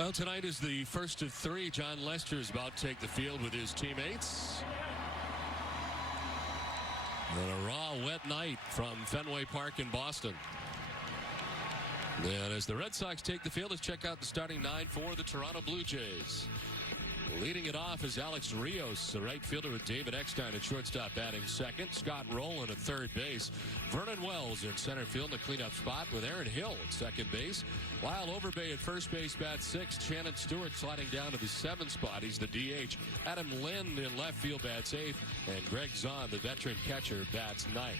Well, tonight is the first of three. John Lester is about to take the field with his teammates. And a raw, wet night from Fenway Park in Boston. And as the Red Sox take the field, let's check out the starting nine for the Toronto Blue Jays. Leading it off is Alex Rios, the right fielder, with David Eckstein at shortstop batting second. Scott Rowland at third base. Vernon Wells in center field in the cleanup spot with Aaron Hill at second base. Lyle Overbay at first base bats sixth. Shannon Stewart sliding down to the seventh spot. He's the DH. Adam Lind in left field bats eighth. And Greg Zahn, the veteran catcher, bats ninth.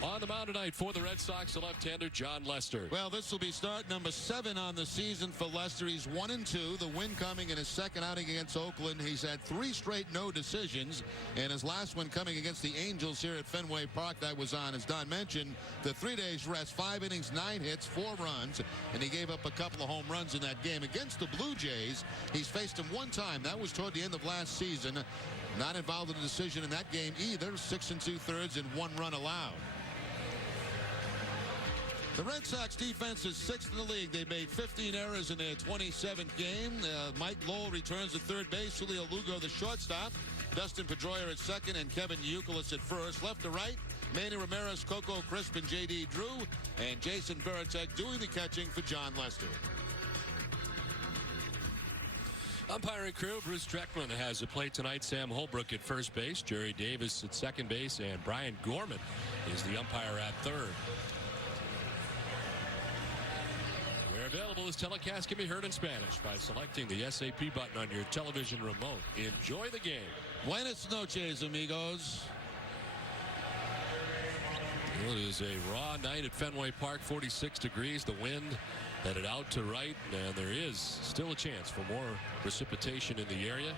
On the mound tonight for the Red Sox, the left-hander John Lester. Well, this will be start number 7 on the season for Lester. He's 1-2. The win coming in his second outing against Oakland. He's had 3 straight no decisions, and his last one coming against the Angels here at Fenway Park. That was on, as Don mentioned, the 3 days rest. 5 innings, 9 hits, 4 runs, and he gave up a couple of home runs in that game. Against the Blue Jays, he's faced him one time. That was toward the end of last season. Not involved in a decision in that game either. 6 2/3 and 1 run allowed. The Red Sox defense is 6th in the league. They made 15 errors in their 27th game. Mike Lowell returns to third base. Julio Lugo, the shortstop. Dustin Pedroia at second, and Kevin Youkilis at first. Left to right, Manny Ramirez, Coco Crisp, and J.D. Drew. And Jason Varitek doing the catching for John Lester. Umpiring crew, Bruce Dreckman has a plate tonight. Sam Holbrook at first base. Jerry Davis at second base. And Brian Gorman is the umpire at third. Where available, this telecast can be heard in Spanish by selecting the SAP button on your television remote. Enjoy the game. Buenas noches, amigos. Well, it is a raw night at Fenway Park, 46 degrees. The wind headed out to right, and there is still a chance for more precipitation in the area.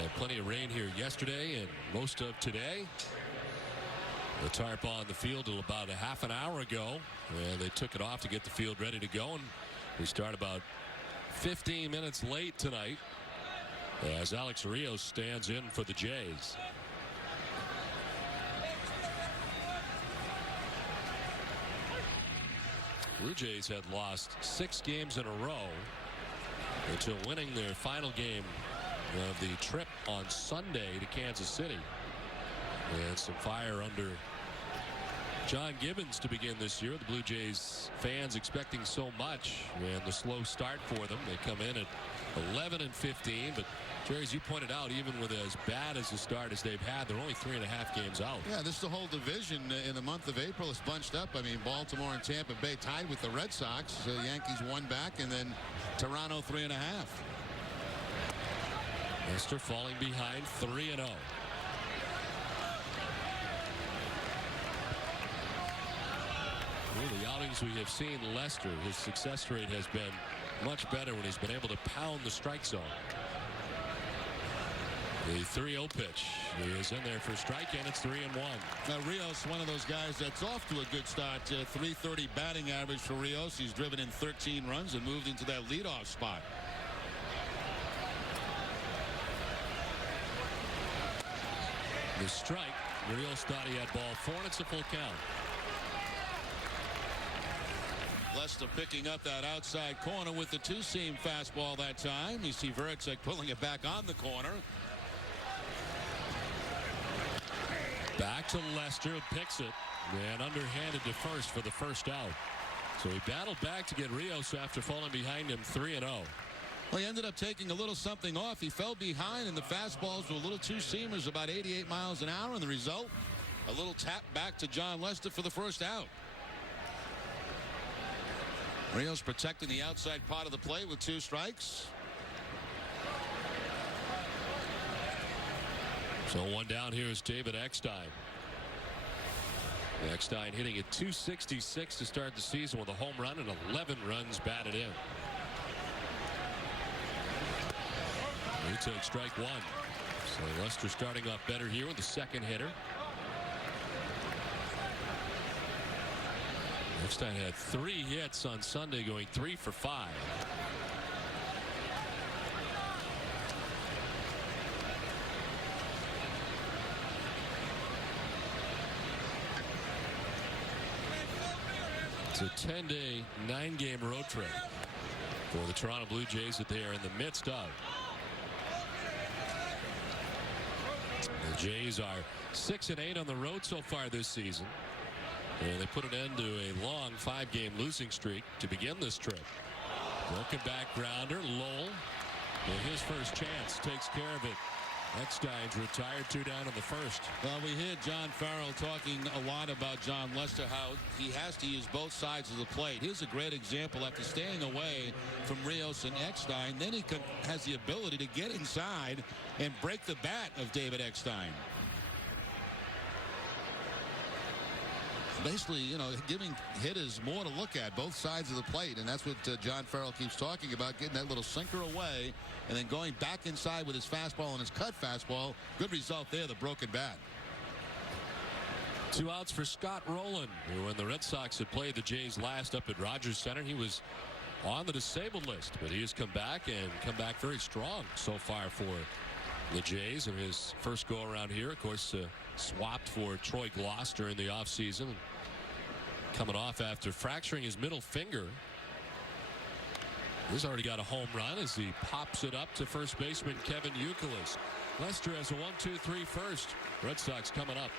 Had plenty of rain here yesterday and most of today. The tarp on the field till about a half an hour ago, and they took it off to get the field ready to go. And we start about 15 minutes late tonight as Alex Rios stands in for the Jays. Blue Jays had lost 6 games in a row until winning their final game of the trip on Sunday to Kansas City. And some fire under John Gibbons to begin this year. The Blue Jays fans expecting so much, and the slow start for them. They come in at 11-15, but Jerry, as you pointed out, even with as bad as a start as they've had, they're only 3.5 games out. Yeah, this is the whole division in the month of April is bunched up. I mean, Baltimore and Tampa Bay tied with the Red Sox. The Yankees 1 back, and then Toronto 3.5. Lester falling behind 3-0. The outings we have seen Lester, his success rate has been much better when he's been able to pound the strike zone. The 3-0 pitch is in there for a strike, and it's 3-1. Now, Rios, one of those guys that's off to a good start. 330 batting average for Rios. He's driven in 13 runs and moved into that leadoff spot. The strike. Rios thought he had ball 4, and it's a full count. Lester picking up that outside corner with the 2-seam fastball that time. You see Varitek pulling it back on the corner. Back to Lester, picks it, and underhanded to first for the first out. So he battled back to get Rios after falling behind him 3-0. Well, he ended up taking a little something off. He fell behind, and the fastballs were little 2-seamers, about 88 miles an hour, and the result, a little tap back to John Lester for the first out. Rios protecting the outside part of the plate with 2 strikes. So 1 down here is David Eckstein. Eckstein hitting at .266 to start the season with a home run and 11 runs batted in. He takes strike 1. So Lester starting off better here with the second hitter. Eckstein had 3 hits on Sunday, going 3 for 5. It's a 10-day, 9-game road trip for the Toronto Blue Jays that they are in the midst of. The Jays are 6-8 on the road so far this season. And they put an end to a long 5-game losing streak to begin this trip. Broken back grounder, Lowell. And his first chance takes care of it. Eckstein's retired, 2 down in the first. Well, we hear John Farrell talking a lot about John Lester, how he has to use both sides of the plate. Here's a great example. After staying away from Rios and Eckstein, then he has the ability to get inside and break the bat of David Eckstein. Basically, you know, giving hitters more to look at, both sides of the plate, and that's what John Farrell keeps talking about, getting that little sinker away and then going back inside with his fastball and his cut fastball. Good result there, the broken bat. 2 outs for Scott Rowland, who when the Red Sox had played the Jays last up at Rogers Center, he was on the disabled list, but he has come back very strong so far for the Jays in his first go around here. Of course, swapped for Troy Gloss during the offseason. Coming off after fracturing his middle finger. He's already got a home run as he pops it up to first baseman Kevin Youkilis. Lester has a 1-2-3 first. Red Sox coming up.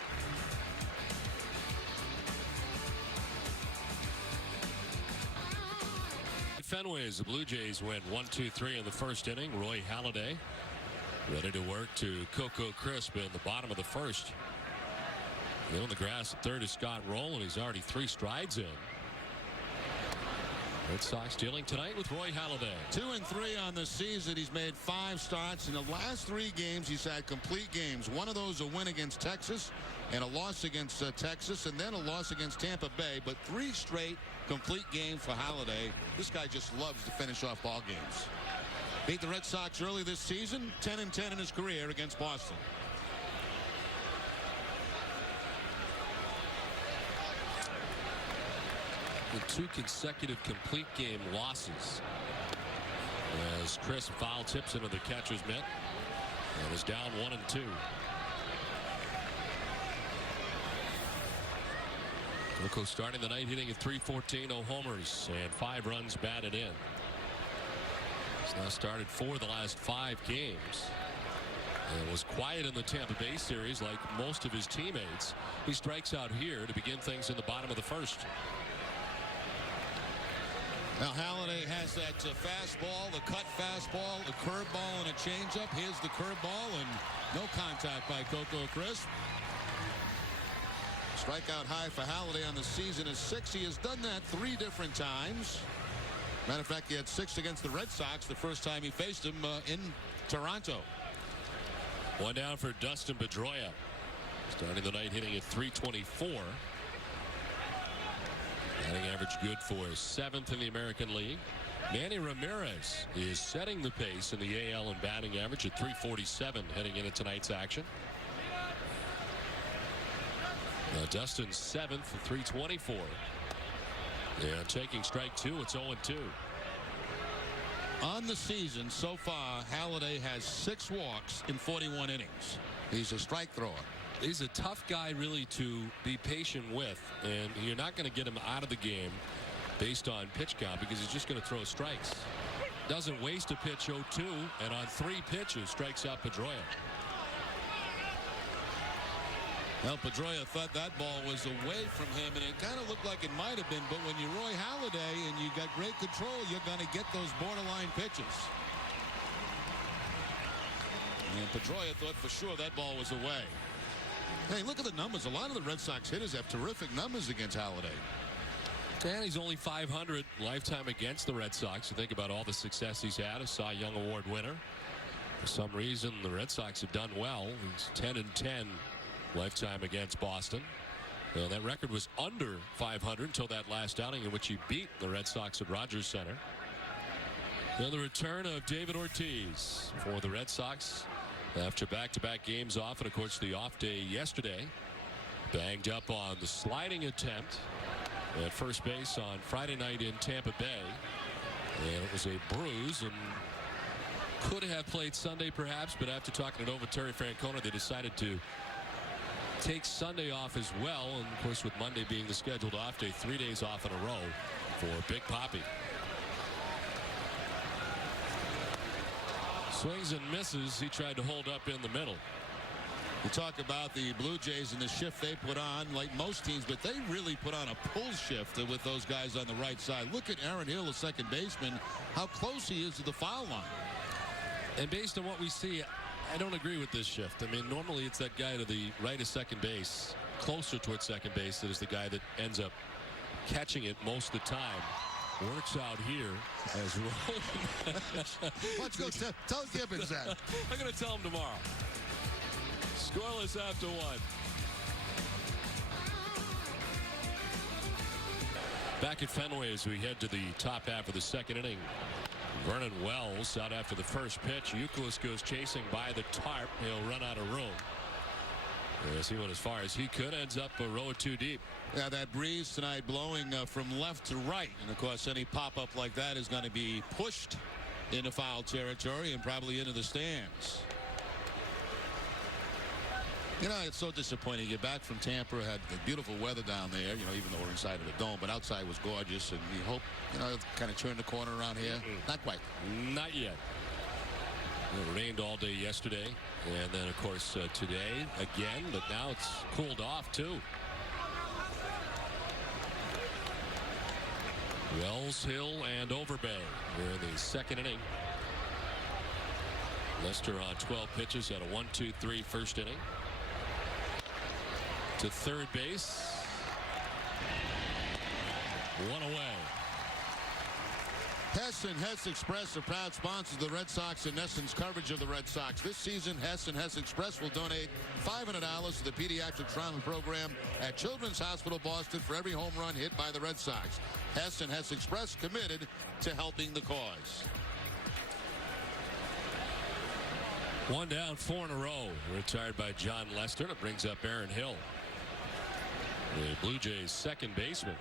Fenway as the Blue Jays went 1-2-3 in the first inning. Roy Halladay ready to work to Coco Crisp in the bottom of the first. Then on the grass at third is Scott Rowland. He's already 3 strides in. Red Sox dealing tonight with Roy Halladay. 2-3 on the season. He's made 5 starts. In the last 3 games, he's had complete games. One of those a win against Texas and a loss against Texas, and then a loss against Tampa Bay. But 3 straight complete games for Halladay. This guy just loves to finish off ball games. Beat the Red Sox early this season, 10-10 in his career against Boston. With 2 consecutive complete game losses as Chris foul tips into the catcher's mitt and is down 1-2. Coco starting the night hitting at .314, no homers and 5 runs batted in. He's now started 4 of the last 5 games and was quiet in the Tampa Bay series like most of his teammates. He strikes out here to begin things in the bottom of the first. Now Halladay has that fastball, the cut fastball, the curveball, and a changeup. Here's the curveball, and no contact by Coco Crisp. Strikeout high for Halladay on the season is 6. He has done that 3 different times. Matter of fact, he had 6 against the Red Sox the first time he faced him in Toronto. 1 down for Dustin Pedroia. Starting the night hitting at .324. Batting average good for 7th in the American League. Manny Ramirez is setting the pace in the AL in batting average at .347 heading into tonight's action. Dustin's 7th at .324. And taking strike 2, it's 0-2. On the season so far, Halladay has 6 walks in 41 innings. He's a strike thrower. He's a tough guy really to be patient with, and you're not going to get him out of the game based on pitch count because he's just going to throw strikes. Doesn't waste a pitch 0-2, and on 3 pitches strikes out Pedroia. Well, Pedroia thought that ball was away from him, and it kind of looked like it might have been, but when you're Roy Halladay and you got great control, you're going to get those borderline pitches. And Pedroia thought for sure that ball was away. Hey, look at the numbers. A lot of the Red Sox hitters have terrific numbers against Halladay. And he's only .500 lifetime against the Red Sox. You think about all the success he's had, a Cy Young Award winner. For some reason, the Red Sox have done well. He's 10-10 lifetime against Boston. Well, that record was under .500 until that last outing in which he beat the Red Sox at Rogers Center. Now the return of David Ortiz for the Red Sox after back-to-back games off, and of course the off day yesterday. Banged up on the sliding attempt at first base on Friday night in Tampa Bay, and it was a bruise and could have played Sunday perhaps, but after talking it over with Terry Francona, they decided to take Sunday off as well, and of course with Monday being the scheduled off day, 3 days off in a row for Big Papi. Swings and misses. He tried to hold up in the middle. You talk about the Blue Jays and the shift they put on, like most teams, but they really put on a pull shift with those guys on the right side. Look at Aaron Hill, the second baseman, how close he is to the foul line. And based on what we see, I don't agree with this shift. I mean, normally it's that guy to the right of second base, closer towards second base, that is the guy that ends up catching it most of the time. Works out here as Roll. Let's go tell Gibbons that. I'm going to tell him tomorrow. Scoreless after 1. Back at Fenway as we head to the top half of the second inning. Vernon Wells out after the first pitch. Youkilis goes chasing by the tarp. He'll run out of room. As he went as far as he could, ends up a row or 2 deep. Yeah, that breeze tonight blowing from left to right. And, of course, any pop-up like that is going to be pushed into foul territory and probably into the stands. You know, it's so disappointing. You're back from Tampa, had the beautiful weather down there, you know, even though we're inside of the dome, but outside was gorgeous, and you hope, you know, kind of turn the corner around here. Not quite. Not yet. It rained all day yesterday, and then, of course, today again, but now it's cooled off, too. Wells, Hill, and Overbay. We're in the second inning. Lester on 12 pitches at a 1-2-3 first inning. To third base. One away. Hess and Hess Express are proud sponsors of the Red Sox and NESN's coverage of the Red Sox. This season, Hess and Hess Express will donate $500 to the Pediatric Trauma Program at Children's Hospital Boston for every home run hit by the Red Sox. Hess and Hess Express committed to helping the cause. 1 down, 4 in a row. Retired by John Lester. That brings up Aaron Hill, the Blue Jays' second baseman.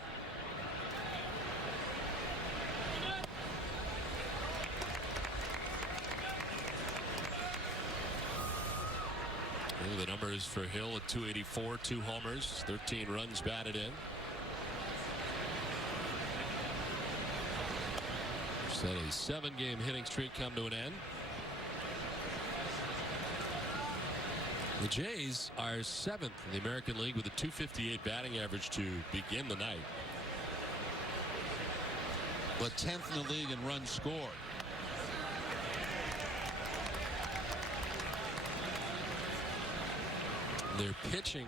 The numbers for Hill at 284, 2 homers, 13 runs batted in. Just had a 7-game hitting streak come to an end. The Jays are 7th in the American League with a .258 batting average to begin the night. But 10th in the league in runs scored. Their pitching,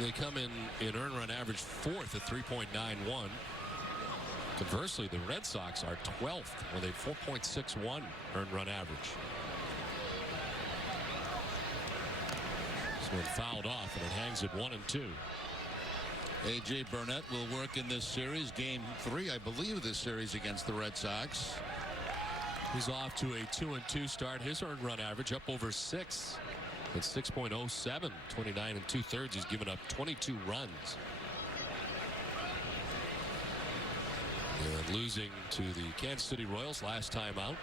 they come in earned run average 4th at 3.91. Conversely, the Red Sox are 12th with a 4.61 earned run average. This one fouled off, and it hangs at 1-2. A.J. Burnett will work in this series. Game 3, I believe, of this series against the Red Sox. He's off to a 2-2 start. His earned run average up over 6. At 6.07, 29 2/3. He's given up 22 runs. And losing to the Kansas City Royals last time out.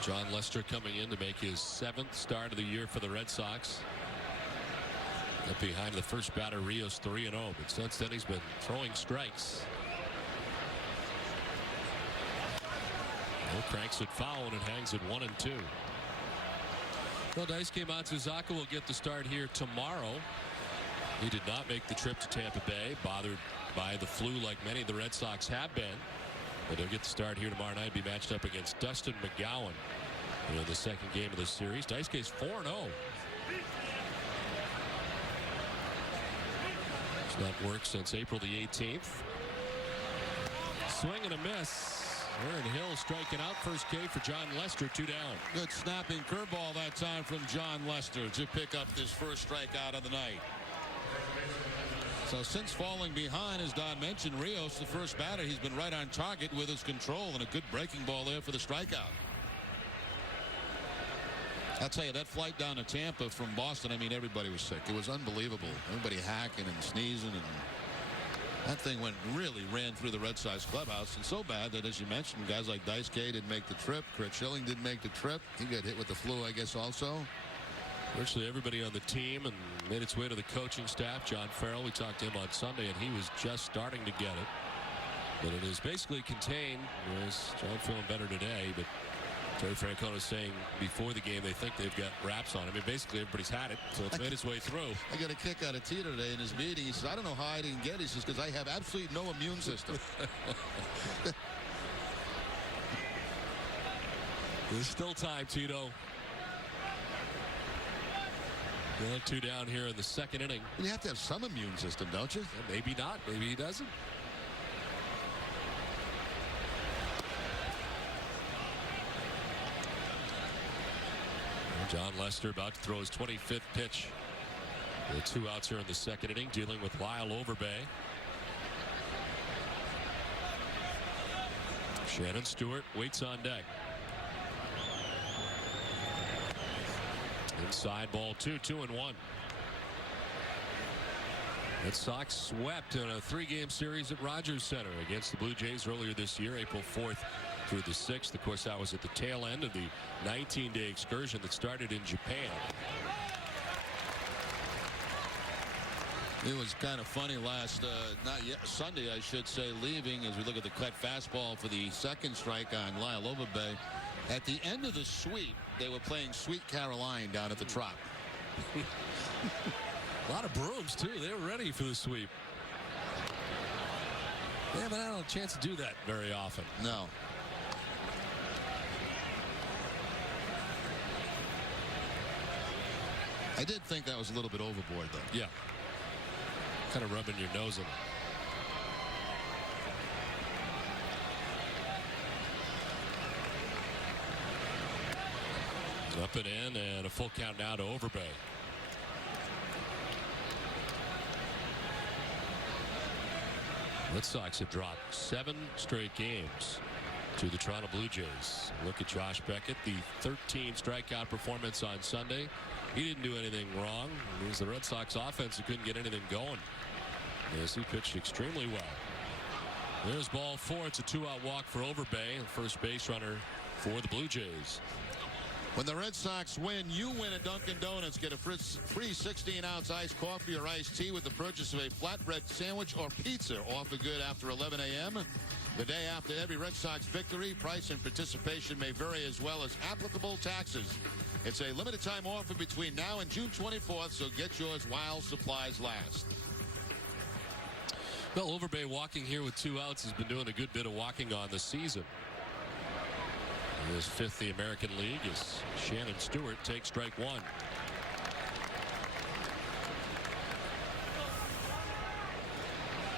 John Lester coming in to make his 7th start of the year for the Red Sox. Up behind the first batter, Rios 3-0, but since then he's been throwing strikes. Cranks it foul, and it hangs at 1-2. Well, Daisuke Matsuzaka will get the start here tomorrow. He did not make the trip to Tampa Bay, bothered by the flu like many of the Red Sox have been. But he'll get the start here tomorrow night, be matched up against Dustin McGowan in the second game of the series. Daisuke's 4-0. It's not worked since April the 18th. Swing and a miss. Aaron Hill striking out. First K for John Lester, 2 down. Good snapping curveball that time from John Lester to pick up this first strikeout of the night. So since falling behind, as Don mentioned, Rios, the first batter, he's been right on target with his control, and a good breaking ball there for the strikeout. I'll tell you, that flight down to Tampa from Boston, I mean, everybody was sick. It was unbelievable. Everybody hacking and sneezing, and That thing ran through the Red Sox clubhouse, and so bad that, as you mentioned, guys like Dice K didn't make the trip. Kurt Schilling didn't make the trip. He got hit with the flu, I guess, also. Virtually everybody on the team and made its way to the coaching staff. John Farrell, we talked to him on Sunday, and he was just starting to get it. But it is basically contained. John feeling better today, but Terry Francona saying before the game they think they've got wraps on him. I mean, basically everybody's had it, so it's made its way through. I got a kick out of Tito today in his meeting. He says, I don't know how I didn't get it. He says, because I have absolutely no immune system. There's still time, Tito. Well, 2 down here in the second inning. You have to have some immune system, don't you? Yeah, maybe not. Maybe he doesn't. John Lester about to throw his 25th pitch. The 2 outs here in the second inning, dealing with Lyle Overbay. Shannon Stewart waits on deck. Inside ball 2, 2-1. Red Sox swept in a 3-game series at Rogers Center against the Blue Jays earlier this year, April 4th through the 6th. Of course, that was at the tail end of the 19-day excursion that started in Japan. It was kind of funny last Sunday, I should say, leaving as we look at the cut fastball for the second strike on Lyle Overbay. At the end of the sweep, they were playing Sweet Caroline down at the Trop. A lot of brooms, too. They were ready for the sweep. They haven't had a chance to do that very often. No. I did think that was a little bit overboard, though. Yeah. Kind of rubbing your nose in it. Up and in, and a full count now to Overbay. Red Sox have dropped 7 straight games to the Toronto Blue Jays. Look at Josh Beckett, the 13 strikeout performance on Sunday. He didn't do anything wrong. It was the Red Sox offense that couldn't get anything going. Yes, he pitched extremely well. There's ball 4. It's a 2-out walk for Overbay, the first base runner for the Blue Jays. When the Red Sox win, you win at Dunkin' Donuts. Get a free 16-ounce iced coffee or iced tea with the purchase of a flatbread sandwich or pizza. Offer good after 11 a.m. The day after every Red Sox victory. Price and participation may vary as well as applicable taxes. It's a limited time offer between now and June 24th, so get yours while supplies last. Well, Overbay walking here with 2 outs has been doing a good bit of walking on the season. His 5th in the American League as Shannon Stewart takes strike 1.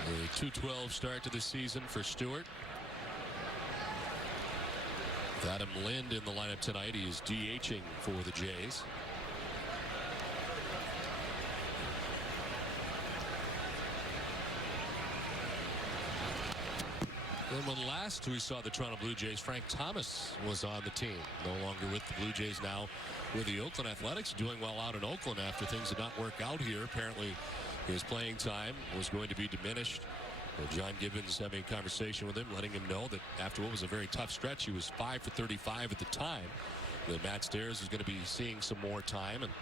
A 2-12 start to the season for Stewart. With Adam Lind in the lineup tonight, he is DHing for the Jays. And when last we saw the Toronto Blue Jays, Frank Thomas was on the team. No longer with the Blue Jays, now with the Oakland Athletics, doing well out in Oakland after things did not work out here. Apparently his playing time was going to be diminished. Well, John Gibbons having a conversation with him, letting him know that after what was a very tough stretch, he was 5 for 35 at the time, that Matt Stairs was going to be seeing some more time, and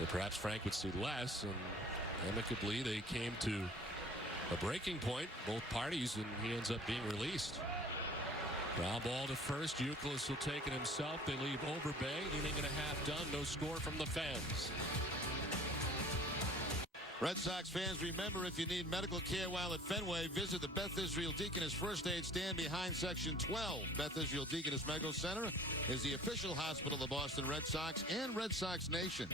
that perhaps Frank would see less. And amicably they came to a breaking point, both parties, and he ends up being released. Ground ball to first. Youkilis will take it himself. They leave Overbay. Inning and a half done. No score from the fans. Red Sox fans, remember, if you need medical care while at Fenway, visit the Beth Israel Deaconess First Aid Stand behind Section 12. Beth Israel Deaconess Medical Center is the official hospital of the Boston Red Sox and Red Sox Nation.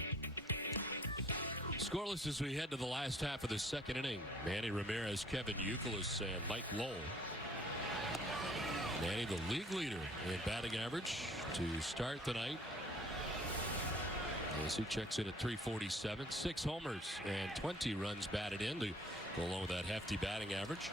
Scoreless as we head to the last half of the second inning. Manny Ramirez, Kevin Youkilis, and Mike Lowell. Manny, the league leader in batting average to start the night, as he checks in at .347. 6 homers and 20 runs batted in to go along with that hefty batting average.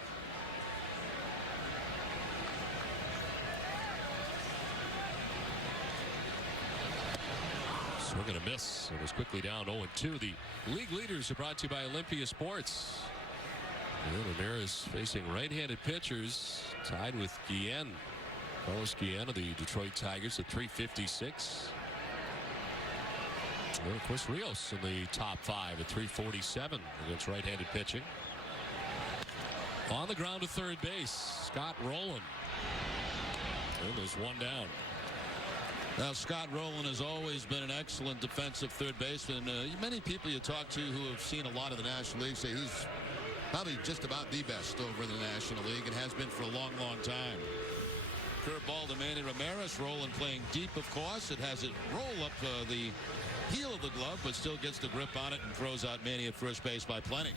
Swing and a miss. It was quickly down 0-2. The league leaders are brought to you by Olympia Sports. And Ramirez facing right-handed pitchers, tied with Guillen. Carlos Guillen of the Detroit Tigers at 356. And of course, Rios in the top 5 at 347 against right-handed pitching. On the ground to third base, Scott Rowland. And there's one down. Now, Scott Rowland has always been an excellent defensive third baseman. Many people you talk to who have seen a lot of the National League say he's probably just about the best over in the National League and has been for a long, long time. Curveball to Manny Ramirez. Rowland playing deep, of course. It has it roll up the heel of the glove, but still gets the grip on it and throws out Manny at first base by plenty.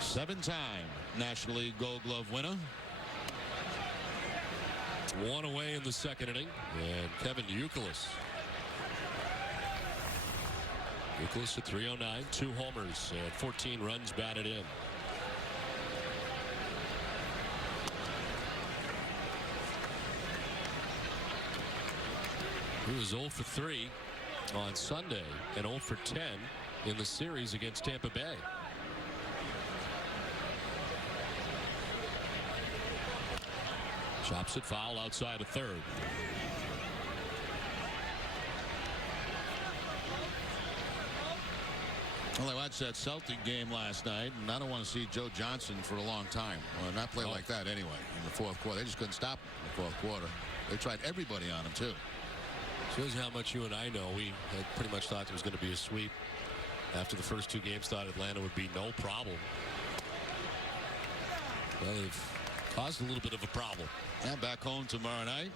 7-time National League Gold Glove winner. One away in the second inning, and Kevin Youkilis. Youkilis at 309, 2 homers, and 14 runs batted in. He was 0 for 3 on Sunday and 0 for 10 in the series against Tampa Bay. Chops it foul outside of third. Well, I watched that Celtic game last night, and I don't want to see Joe Johnson for a long time. Well, not play like that anyway in the fourth quarter. They just couldn't stop him in the fourth quarter. They tried everybody on him, too. Shows you how much you and I know. We had pretty much thought there was going to be a sweep. After the first 2 games, thought Atlanta would be no problem. Well, they've caused a little bit of a problem. And back home tomorrow night.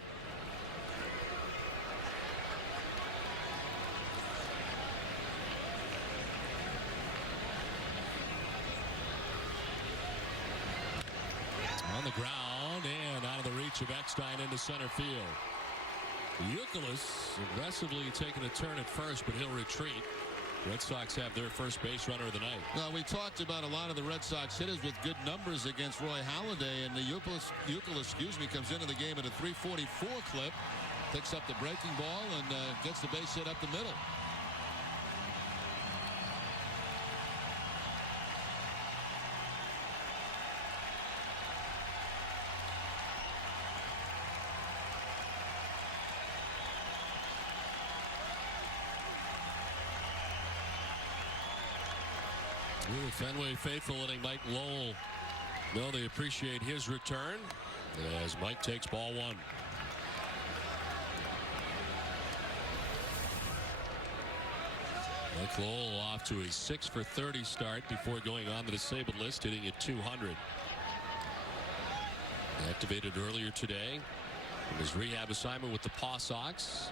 On the ground and out of the reach of Eckstein into center field. Youkilis aggressively taking a turn at first, but he'll retreat. Red Sox have their first base runner of the night. Well, we talked about a lot of the Red Sox hitters with good numbers against Roy Halladay, and the Youkilis, comes into the game at a 344 clip, picks up the breaking ball, and gets the base hit up the middle. The Fenway faithful letting Mike Lowell know they appreciate his return as Mike takes ball 1. Mike Lowell off to a 6 for 30 start before going on the disabled list, hitting at 200. Activated earlier today in his rehab assignment with the Paw Sox.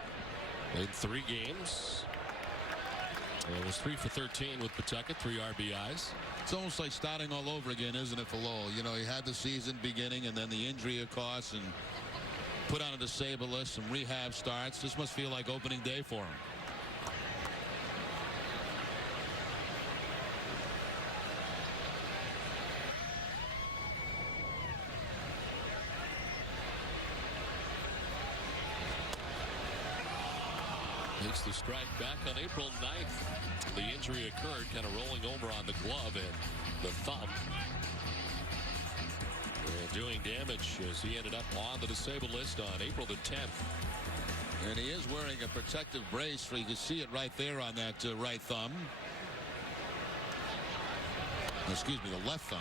Played 3 games. It was 3 for 13 with Pawtucket, 3 RBIs. It's almost like starting all over again, isn't it, for Lowell? You know, he had the season beginning and then the injury, of course, and put on a disabled list, some rehab starts. This must feel like opening day for him. Makes the strike back on April 9th. The injury occurred, kind of rolling over on the glove and the thumb. And doing damage as he ended up on the disabled list on April the 10th. And he is wearing a protective brace, so you can see it right there on that right thumb. Excuse me, the left thumb.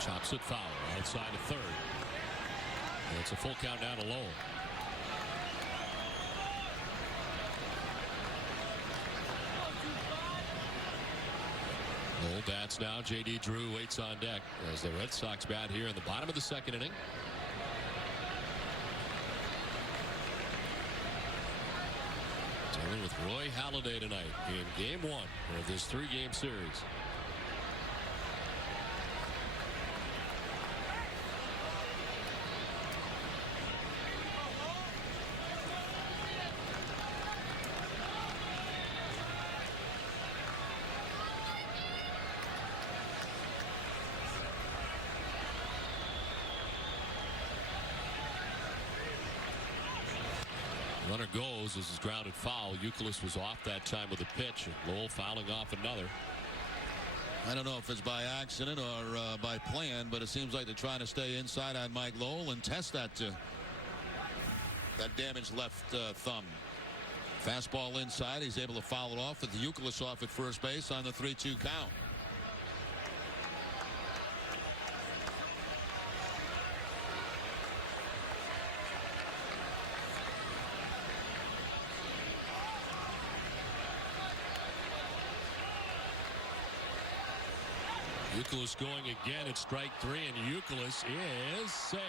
Chops it foul outside of third. And it's a full count down to Lowell. Lowell bats now. J.D. Drew waits on deck as the Red Sox bat here in the bottom of the second inning. Dealing with Roy Halladay tonight in game 1 of this 3-game series. Runner goes as his grounded foul. Youkilis was off that time with a pitch, and Lowell fouling off another. I don't know if it's by accident or by plan, but it seems like they're trying to stay inside on Mike Lowell and test that damaged left thumb. Fastball inside. He's able to foul it off with Youkilis off at first base on the 3-2 count. Youkilis going again at strike 3, and Youkilis is safe.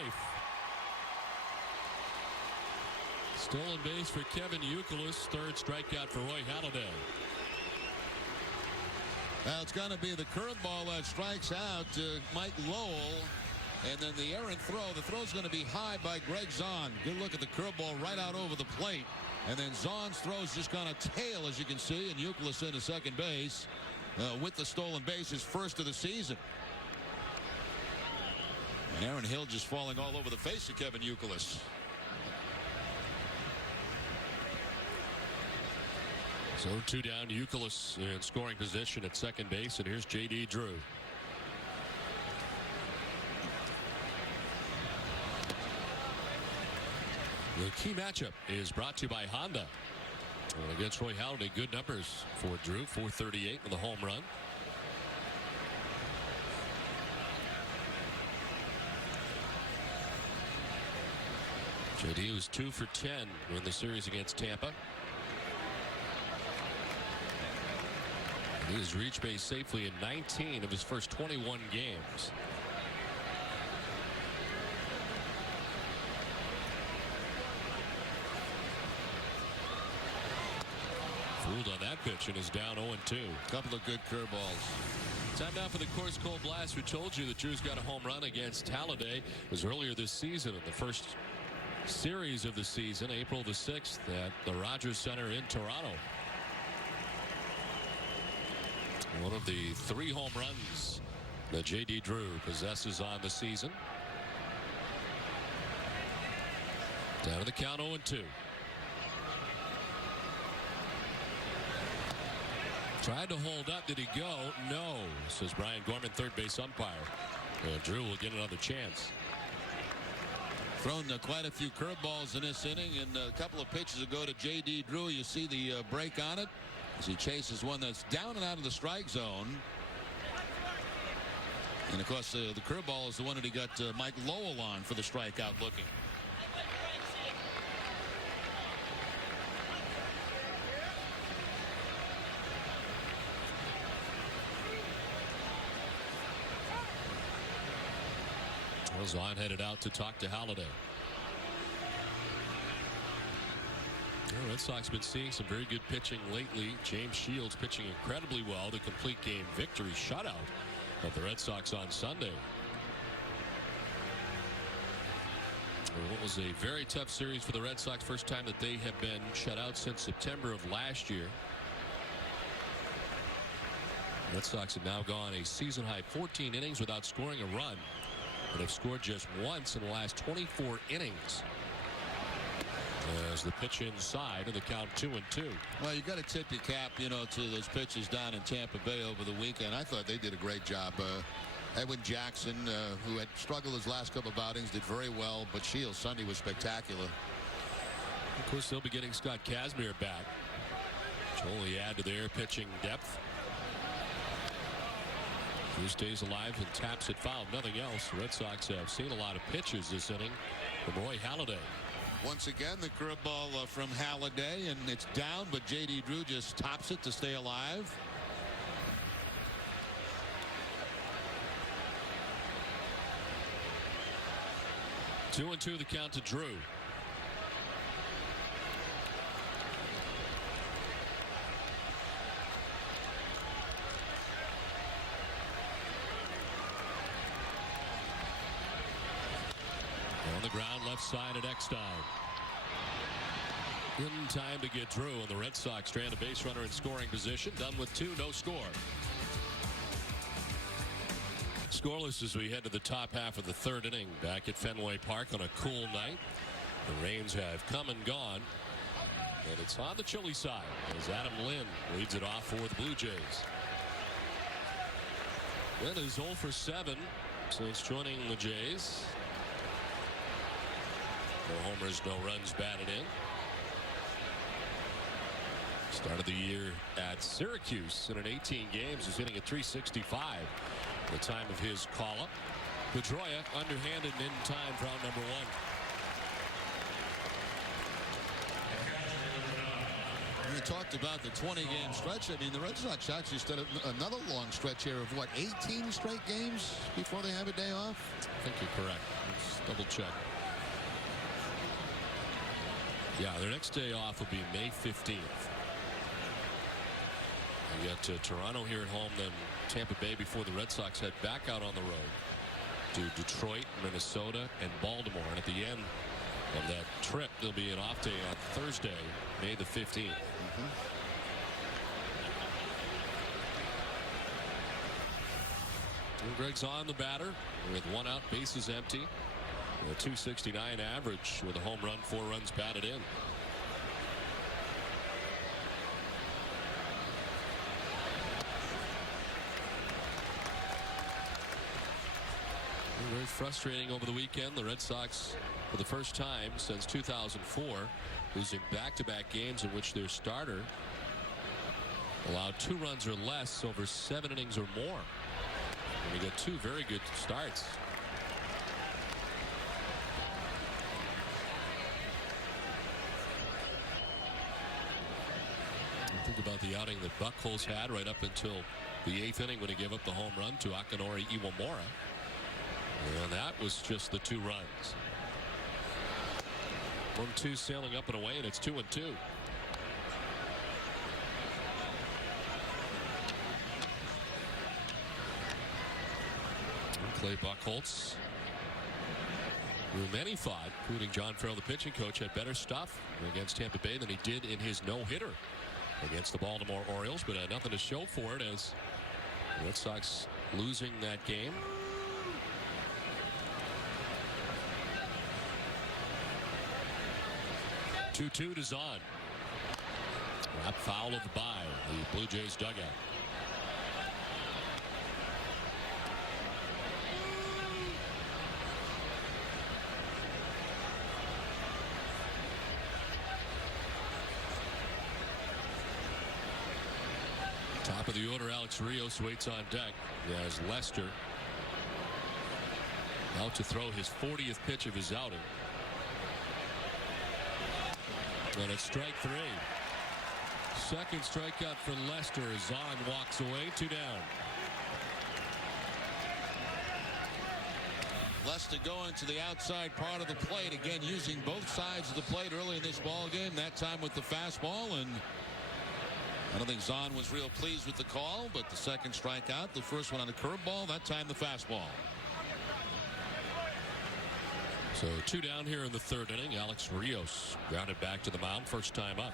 Stolen base for Kevin Youkilis. Third strikeout for Roy Halladay. Now it's going to be the curveball that strikes out Mike Lowell. And then the errant throw. The throw's going to be high by Greg Zahn. Good look at the curveball right out over the plate. And then Zahn's throw's just going to tail, as you can see. And Youkilis into second base with the stolen base, his first of the season. And Aaron Hill just falling all over the face of Kevin Youkilis. So 2 down. Youkilis in scoring position at second base, and here's J.D. Drew. The key matchup is brought to you by Honda. Against Roy Halladay, good numbers for Drew. 438 with a home run. J.D. was 2 for 10 in the series against Tampa. He has reached base safely in 19 of his first 21 games. Fooled on that pitch and is down 0-2. Couple of good curveballs. Time now for the Coors Cold Blast. We told you that Drew's got a home run against Halladay. It was earlier this season in the first series of the season, April the 6th at the Rogers Center in Toronto. One of the 3 home runs that J.D. Drew possesses on the season. Down to the count 0-2. Tried to hold up. Did he go? No, says Brian Gorman, third base umpire. Drew will get another chance. Thrown quite a few curveballs in this inning, and a couple of pitches ago to J.D. Drew. You see the break on it as he chases one that's down and out of the strike zone. And of course the curveball is the one that he got Mike Lowell on for the strikeout looking. Zahn headed out to talk to Halladay. The Red Sox been seeing some very good pitching lately. James Shields pitching incredibly well. The complete game victory shutout of the Red Sox on Sunday. It was a very tough series for the Red Sox. First time that they have been shut out since September of last year. Red Sox have now gone a season high 14 innings without scoring a run. But have scored just once in the last 24 innings. As the pitch inside and the count 2-2. Well, you got to tip your cap, to those pitchers down in Tampa Bay over the weekend. I thought they did a great job. Edwin Jackson, who had struggled his last couple of outings, did very well. But Shields Sunday was spectacular. Of course, they'll be getting Scott Kazmir back, which will only add to their pitching depth. Drew stays alive and taps it foul. Nothing else. The Red Sox have seen a lot of pitches this inning from Roy Halladay. Once again, the curveball from Halladay, and it's down, but J.D. Drew just tops it to stay alive. Two and two the count to Drew. On the ground, left side at Eckstein. In time to get Drew, and the Red Sox strand a base runner in scoring position. Done with 2, no score. Scoreless as we head to the top half of the third inning back at Fenway Park on a cool night. The rains have come and gone. And it's on the chilly side as Adam Lynn leads it off for the Blue Jays. Lynn is 0 for 7 since joining the Jays. No homers, no runs batted in. Started the year at Syracuse in 18 games. He's hitting at .365 at the time of his call-up. Pedroia underhanded and in time for out number 1. You talked about the 20-game stretch. I mean, the Red Sox actually started another long stretch here of, what, 18 straight games before they have a day off? I think you're correct. Let's double check. Yeah, their next day off will be May 15th. You got Toronto here at home, then Tampa Bay before the Red Sox head back out on the road to Detroit, Minnesota, and Baltimore. And at the end of that trip, there'll be an off day on Thursday, May the 15th. And Greg's on the batter with 1 out, bases empty. A .269 average with a home run, 4 runs batted in. Very frustrating over the weekend. The Red Sox, for the first time since 2004, losing back-to-back games in which their starter allowed 2 runs or less over 7 innings or more. And you got 2 very good starts. Think about the outing that Buchholz had right up until the 8th inning when he gave up the home run to Akinori Iwamura. And that was just the 2 runs. 1-2 sailing up and away, and it's 2-2. Clay Buchholz, who many thought, including John Farrell, the pitching coach, had better stuff against Tampa Bay than he did in his no-hitter against the Baltimore Orioles, but had nothing to show for it as the Red Sox losing that game. Two to Zahn. Wrap foul of the by the Blue Jays dugout. Top of the order, Alex Rios waits on deck as Lester out to throw his 40th pitch of his outing. And it's strike 3. Second strikeout for Lester as Zahn walks away. 2 down. Lester going to the outside part of the plate again, using both sides of the plate early in this ball game. That time with the fastball, and I don't think Zahn was real pleased with the call, but the second strikeout, the first one on the curveball, that time the fastball. So 2 down here in the 3rd inning. Alex Rios grounded back to the mound, first time up.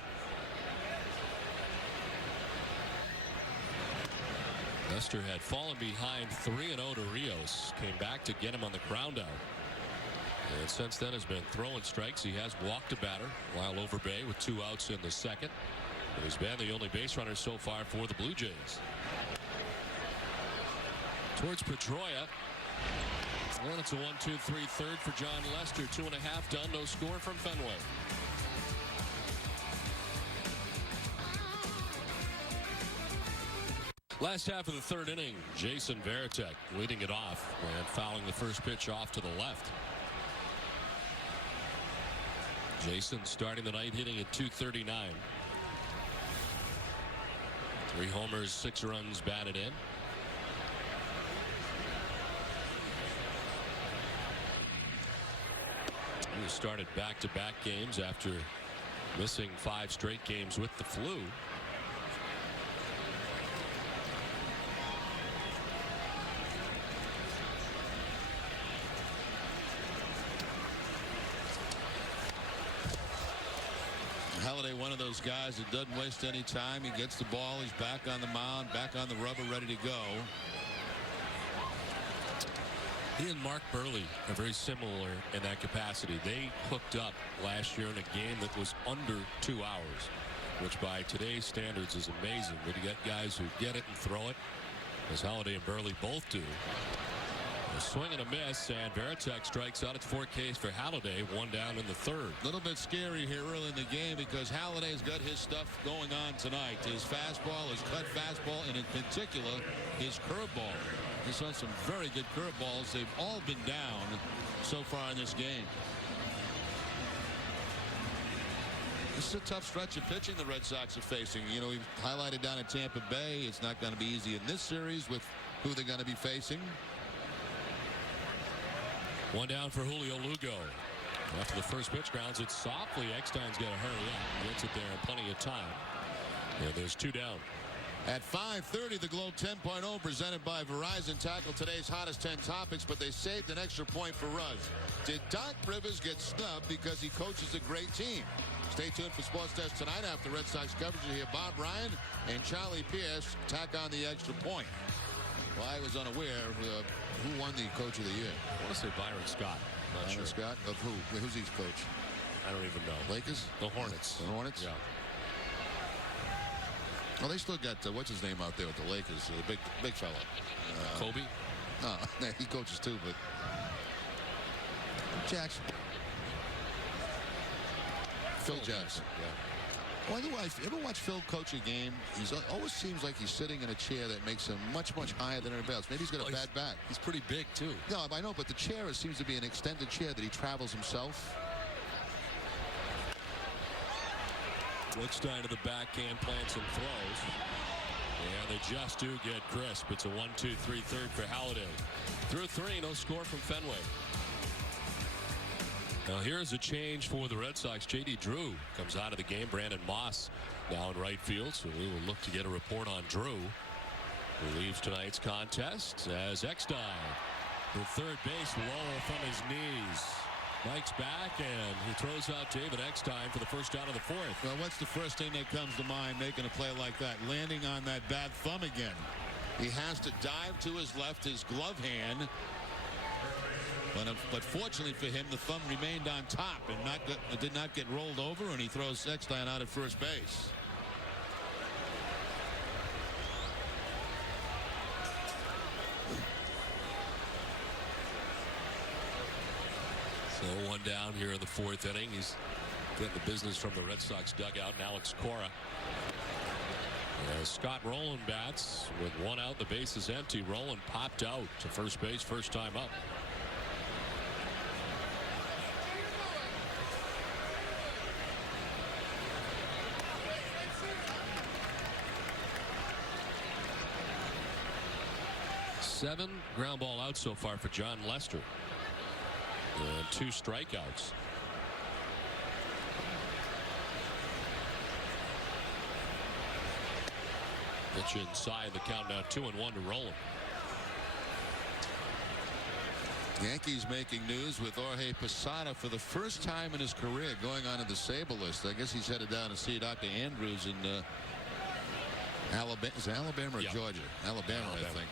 Lester had fallen behind 3-0 to Rios. Came back to get him on the ground out. And since then has been throwing strikes. He has walked a batter while over Bay with 2 outs in the 2nd. And he's been the only base runner so far for the Blue Jays. Towards Pedroia. And it's a 1-2-3 third for John Lester. 2.5 done. No score from Fenway. Last half of the 3rd inning, Jason Varitek leading it off and fouling the first pitch off to the left. Jason starting the night hitting at .239. 3 homers, 6 runs batted in. He started back-to-back games after missing 5 straight games with the flu. Halladay, one of those guys that doesn't waste any time. He gets the ball, he's back on the mound, back on the rubber, ready to go. He and Mark Burley are very similar in that capacity. They hooked up last year in a game that was under 2 hours, which by today's standards is amazing. When you get guys who get it and throw it, as Halladay and Burley both do. A swing and a miss, and Varitek strikes out. It's 4 Ks for Halladay, 1 down in the third. A little bit scary here early in the game because Halladay's got his stuff going on tonight. His fastball, his cut fastball, and in particular, his curveball. He's on some very good curveballs. They've all been down so far in this game. This is a tough stretch of pitching the Red Sox are facing. You know, we've highlighted down at Tampa Bay. It's not going to be easy in this series with who they're going to be facing. 1 down for Julio Lugo. After the first pitch, grounds it softly. Eckstein's got to hurry up. He gets it there in plenty of time. And there's 2 down. At 5:30, the Globe 10.0 presented by Verizon tackled today's hottest 10 topics, but they saved an extra point for us. Did Doc Rivers get snubbed because he coaches a great team? Stay tuned for Sports Desk tonight after Red Sox coverage. You hear Bob Ryan and Charlie Pierce tack on the extra point. Well, I was unaware who won the Coach of the Year. I want to say Byron Scott. Not Byron sure. Scott? Of who? Who's his coach? I don't even know. Lakers? The Hornets. The Hornets? Yeah. Well, they still got, what's his name out there with the Lakers? The big fella. Kobe? No, he coaches too, but Jackson. Phil Jackson. Yeah. Well, ever watch Phil coach a game? He always seems like he's sitting in a chair that makes him much higher than everybody else. Maybe he's got a bad back. He's pretty big, too. No, I know, but the chair seems to be an extended chair that he travels himself. Eckstein to the backhand, plants and throws. And they just do get crisp. It's a 1-2-3 third for Halladay. Through 3, no score from Fenway. Now here's a change for the Red Sox. J.D. Drew comes out of the game. Brandon Moss now in right field, so we will look to get a report on Drew, who leaves tonight's contest as Eckstein to third base, low from his knees. Mike's back, and he throws out David Eckstein for the first out of the 4th. Well, what's the first thing that comes to mind making a play like that? Landing on that bad thumb again. He has to dive to his left, his glove hand. But fortunately for him, the thumb remained on top and did not get rolled over, and he throws Eckstein out at first base. So 1 down here in the 4th inning. He's getting the business from the Red Sox dugout. And Alex Cora. As Scott Rowland bats with 1 out, the base is empty. Rowland popped out to first base, first time up. Seven ground ball outs so far for John Lester. And 2 strikeouts. Pitch inside, the count now 2-1 to Rowland. Yankees making news with Jorge Posada for the first time in his career going on to the Sable list. I guess he's headed down to see Dr. Andrews in Alabama. Is it Alabama or Georgia? Alabama, I think.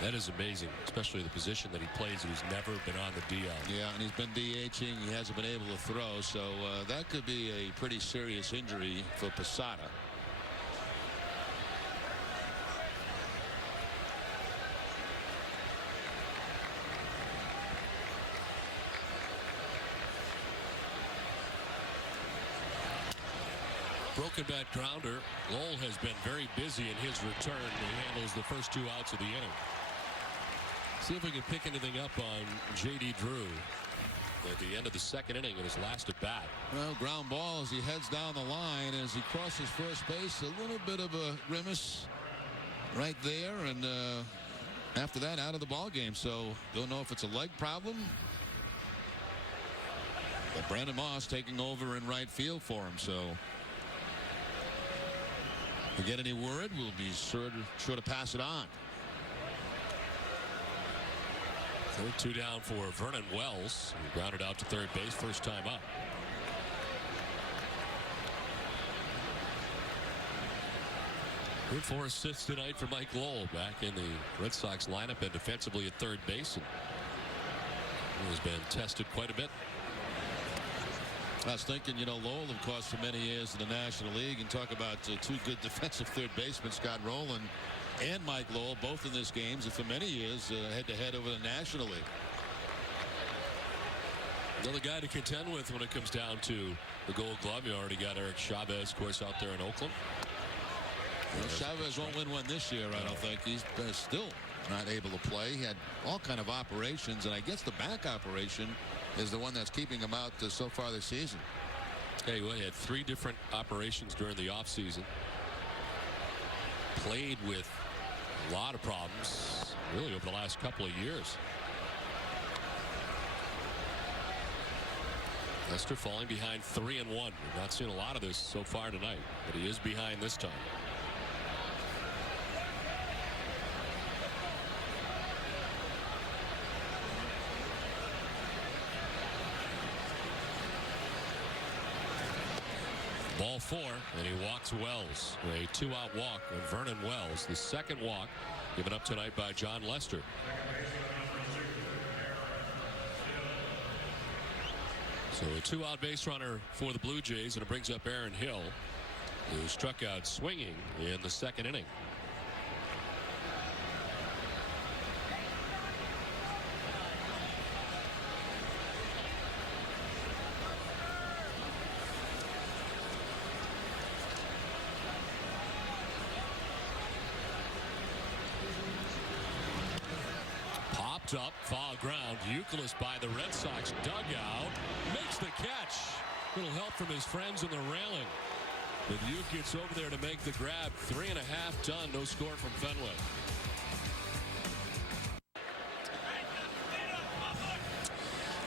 That is amazing, especially the position that he plays. He's never been on the DL. Yeah, and he's been DHing. He hasn't been able to throw, so that could be a pretty serious injury for Posada. Broken bat grounder. Lowell has been very busy in his return. He handles the first 2 outs of the inning. See if we can pick anything up on J.D. Drew at the end of the 2nd inning in his last at bat. Well, ground ball as he heads down the line as he crosses first base. A little bit of a grimace right there, and after that, out of the ball game. So don't know if it's a leg problem. But Brandon Moss taking over in right field for him. So if we get any word, we'll be sure to pass it on. 2 down for Vernon Wells. He grounded out to third base, first time up. Good 4 assists tonight for Mike Lowell, back in the Red Sox lineup and defensively at third base. And he has been tested quite a bit. I was thinking, Lowell, of course, for many years in the National League, and talk about two good defensive third basemen, Scott Rowland and Mike Lowell, both in this games, and for many years head-to-head over the National League. Another guy to contend with when it comes down to the Gold Glove. You already got Eric Chavez, of course, out there in Oakland. Well, Chavez won't win one this year, I don't think. He's still not able to play. He had all kind of operations, and I guess the back operation is the one that's keeping him out so far this season. He had 3 different operations during the offseason. Played with a lot of problems, really, over the last couple of years. Lester falling behind 3-1. We've not seen a lot of this so far tonight, but he is behind this time. Ball 4, and he walks Wells. A 2-out walk of Vernon Wells. The second walk given up tonight by John Lester. So a 2-out base runner for the Blue Jays, and it brings up Aaron Hill, who struck out swinging in the second inning. Up, foul ground. Youkilis by the Red Sox dugout makes the catch. Little help from his friends in the railing. But Uke gets over there to make the grab. 3.5 done. No score from Fenway.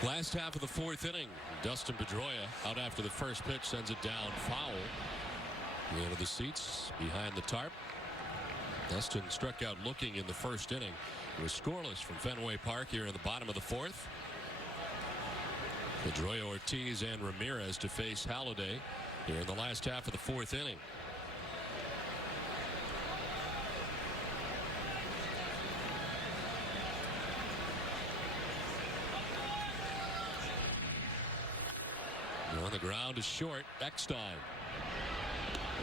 Last half of the 4th inning. Dustin Pedroia out after the first pitch sends it down foul. Into the seats behind the tarp. Dustin struck out looking in the first inning. It was scoreless from Fenway Park here in the bottom of the 4th. Pedroia, Ortiz, and Ramirez to face Halladay here in the last half of the 4th inning. On the ground is short. Eckstein.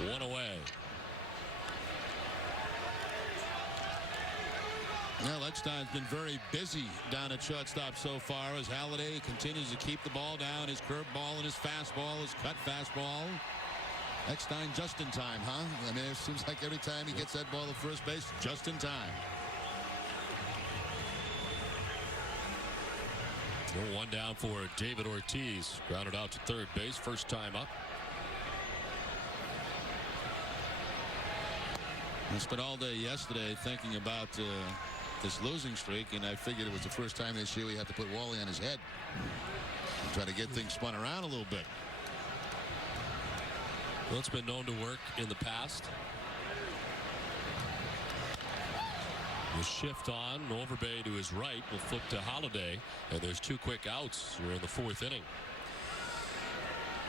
1 away. Well, Eckstein's been very busy down at shortstop so far as Halladay continues to keep the ball down. His curveball and his fastball, his cut fastball. Eckstein just in time, huh? I mean, it seems like every time he gets that ball to first base, just in time. One down for David Ortiz. Grounded out to third base, first time up. I spent all day yesterday thinking about this losing streak, and I figured it was the first time this year we had to put Wally on his head and try to get things spun around a little bit. Well, it's been known to work in the past. The shift on, Overbay to his right will flip to Halladay, and there's 2 quick outs. We're in the 4th inning.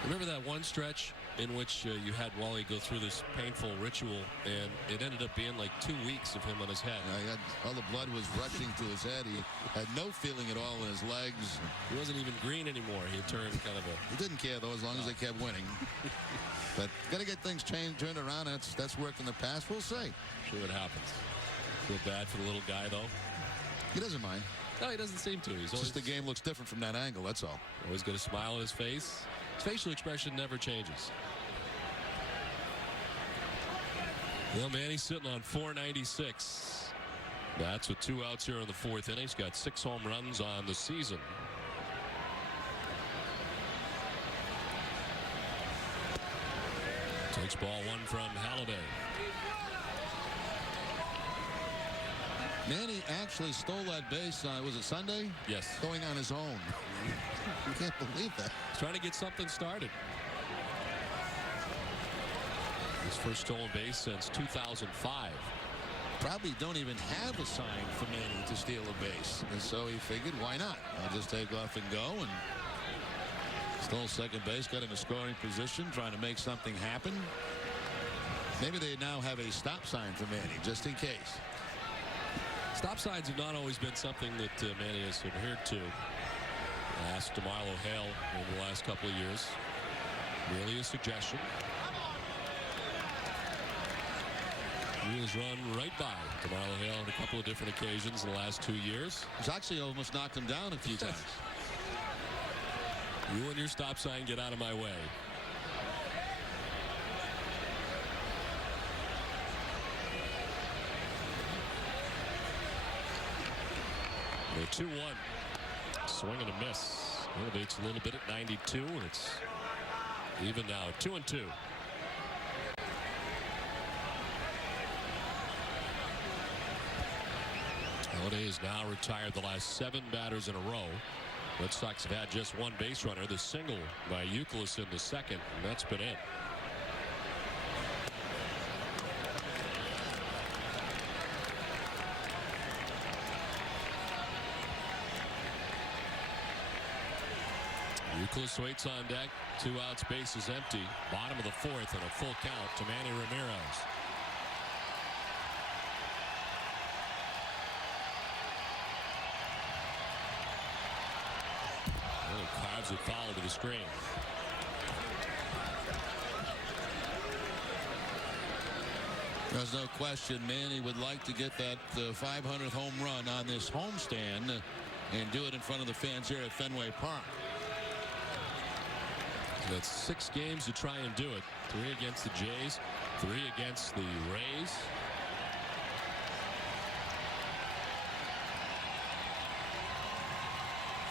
Remember that one stretch in which you had Wally go through this painful ritual, and it ended up being like 2 weeks of him on his head. All the blood was rushing to his head. He had no feeling at all in his legs. He wasn't even green anymore. He turned kind of a... He didn't care, though, as long as they kept winning. But got to get things turned around. That's worked in the past. We'll see. See what happens. Feel bad for the little guy, though. He doesn't mind. No, he doesn't seem to. He's always... just the game looks different from that angle, that's all. Always got a smile on his face. His facial expression never changes. Well, Manny's sitting on 496. That's with 2 outs here in the 4th inning. He's got 6 home runs on the season. Takes ball 1 from Halladay. Manny actually stole that base. Was it Sunday? Yes. Going on his own. You can't believe that. He's trying to get something started. His first stolen base since 2005. Probably don't even have a sign for Manny to steal a base. And so he figured, why not? I'll just take off and go. And stole second base, got in a scoring position, trying to make something happen. Maybe they now have a stop sign for Manny, just in case. Stop signs have not always been something that Manny has adhered to. Asked DeMarlo Hale over the last couple of years. Merely a suggestion. He has run right by DeMarlo Hale on a couple of different occasions in the last 2 years. He's actually almost knocked him down a few times. You and your stop sign, get out of my way. The 2-1. Swing and a miss. Elevates a little bit at 92, and it's even now. 2-2. Halladay has now retired the last 7 batters in a row. Red Sox have had just one base runner, the single by Euclid in the second, and that's been it. Euclid waits on deck. 2 outs, base is empty. Bottom of the 4th and a full count to Manny Ramirez. Carves it foul to the screen. There's no question Manny would like to get that 500th home run on this homestand and do it in front of the fans here at Fenway Park. That's 6 games to try and do it. 3 against the Jays, 3 against the Rays.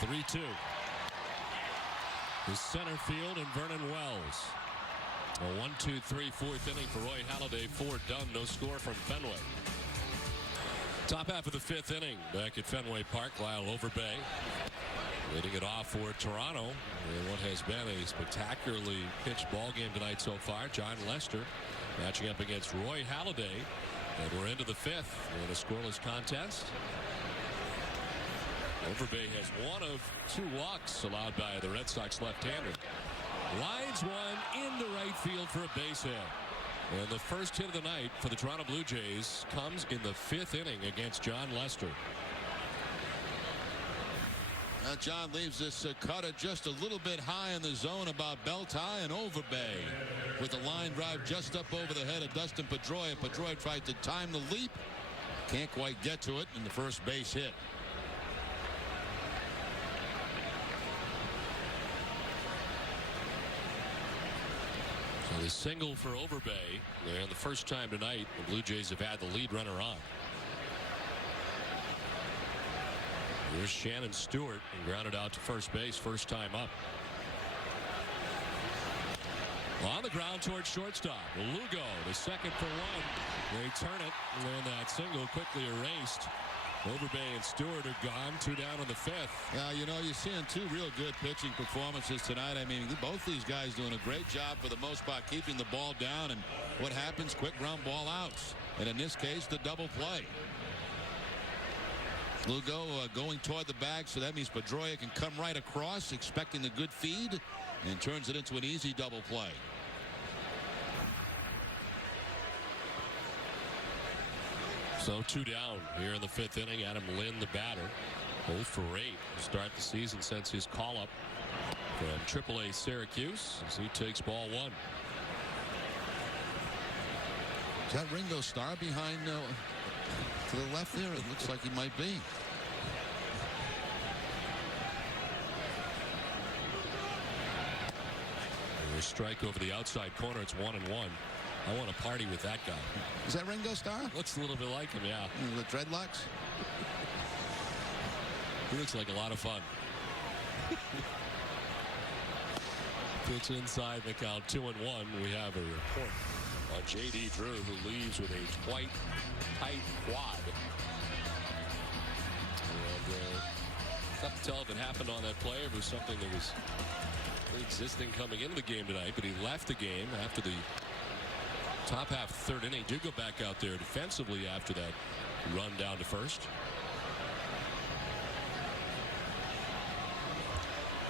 (3-2). The center field and Vernon Wells. A 1-2-3 4th inning for Roy Halladay. 4 done, no score from Fenway. Top half of the 5th inning back at Fenway Park. Lyle Overbay leading it off for Toronto in what has been a spectacularly pitched ball game tonight so far. John Lester matching up against Roy Halladay, and we're into the 5th in a scoreless contest. Overbay has 1 of 2 walks allowed by the Red Sox left-hander. Lines one into right field for a base hit. And the first hit of the night for the Toronto Blue Jays comes in the 5th inning against John Lester. John leaves this cutter just a little bit high in the zone, about belt high, and Overbay with a line drive just up over the head of Dustin Pedroia. Pedroia tried to time the leap. Can't quite get to it in the first base hit. So the single for Overbay, and the first time tonight the Blue Jays have had the lead runner on. Here's Shannon Stewart, and grounded out to first base, first time up. On the ground towards shortstop. Lugo, the second for 1. They turn it, and that single quickly erased. Overbay and Stewart are gone. 2 down on the 5th. Yeah, you know, you're seeing 2 real good pitching performances tonight. I mean, both these guys doing a great job for the most part keeping the ball down, and what happens, quick ground ball outs. And in this case, the double play. Lugo going toward the bag, so that means Pedroia can come right across, expecting the good feed, and turns it into an easy double play. So 2 down here in the 5th inning. Adam Lynn, the batter, 0 for 8 to start the season since his call-up from AAA Syracuse as he takes ball 1. Is that Ringo Starr behind to the left there? It looks like he might be. A strike over the outside corner. It's 1-1. I want to party with that guy. Is that Ringo Starr? Looks a little bit like him, yeah. The dreadlocks? He looks like a lot of fun. Pitch inside, the count 2-1. We have a report on J.D. Drew, who leaves with a quite tight quad. And tough to tell if it happened on that play or if it was something that was existing coming into the game tonight, but he left the game after the top half of the 3rd inning. Did go back out there defensively after that run down to first.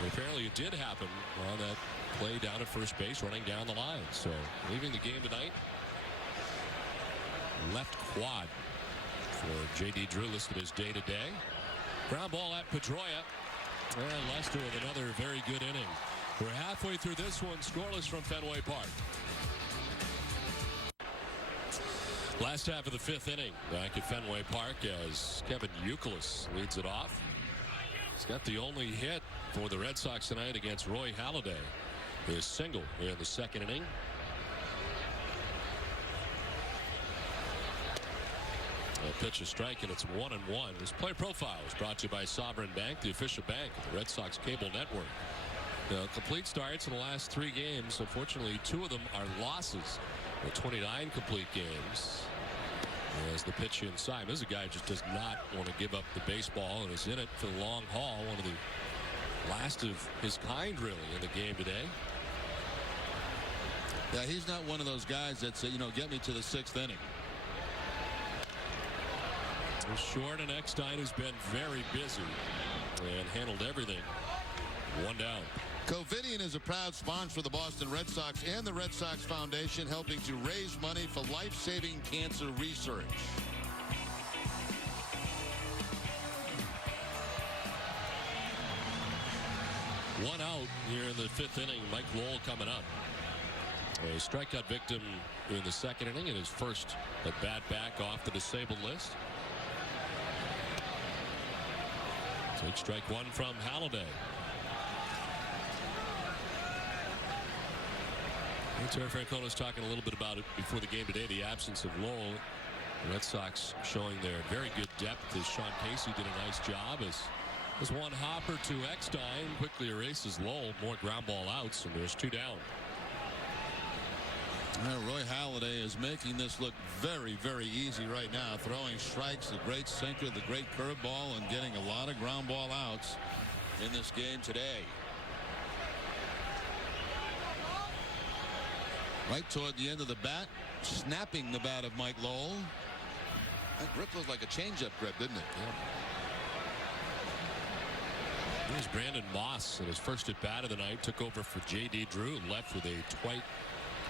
And apparently it did happen on that play down at first base, running down the line. So leaving the game tonight, left quad for J.D. Drew, listed as day-to-day. Ground ball at Pedroia. And Lester with another very good inning. We're halfway through this one, scoreless from Fenway Park. Last half of the fifth inning back at Fenway Park as Kevin Youkilis leads it off. He's got the only hit for the Red Sox tonight against Roy Halladay. His single in the second inning. A pitch, a strike, and it's 1-1. This play profile is brought to you by Sovereign Bank, the official bank of the Red Sox cable network. Complete starts in the last 3 games. Unfortunately, 2 of them are losses. 29 complete games. As the pitch inside, this is a guy who just does not want to give up the baseball and is in it for the long haul. One of the last of his kind, really, in the game today. Yeah, he's not one of those guys that say, get me to the 6th inning. Short, and Eckstein has been very busy and handled everything. 1 down. Covidien is a proud sponsor of the Boston Red Sox and the Red Sox Foundation, helping to raise money for life-saving cancer research. One out here in the 5th inning. Mike Lowell coming up. A strikeout victim in the second inning and his first at bat back off the disabled list. Take strike 1 from Halladay. Terry Francona was talking a little bit about it before the game today, the absence of Lowell. The Red Sox showing their very good depth as Sean Casey did a nice job as one hopper to Eckstein quickly erases Lowell. More ground ball outs, and there's 2 down. Roy Halladay is making this look very, very easy right now. Throwing strikes, the great sinker, the great curveball, and getting a lot of ground ball outs in this game today. Right toward the end of the bat, snapping the bat of Mike Lowell. That grip looked like a changeup grip, didn't it? Yeah. Here's Brandon Moss in his first at bat of the night. Took over for J.D. Drew, left with a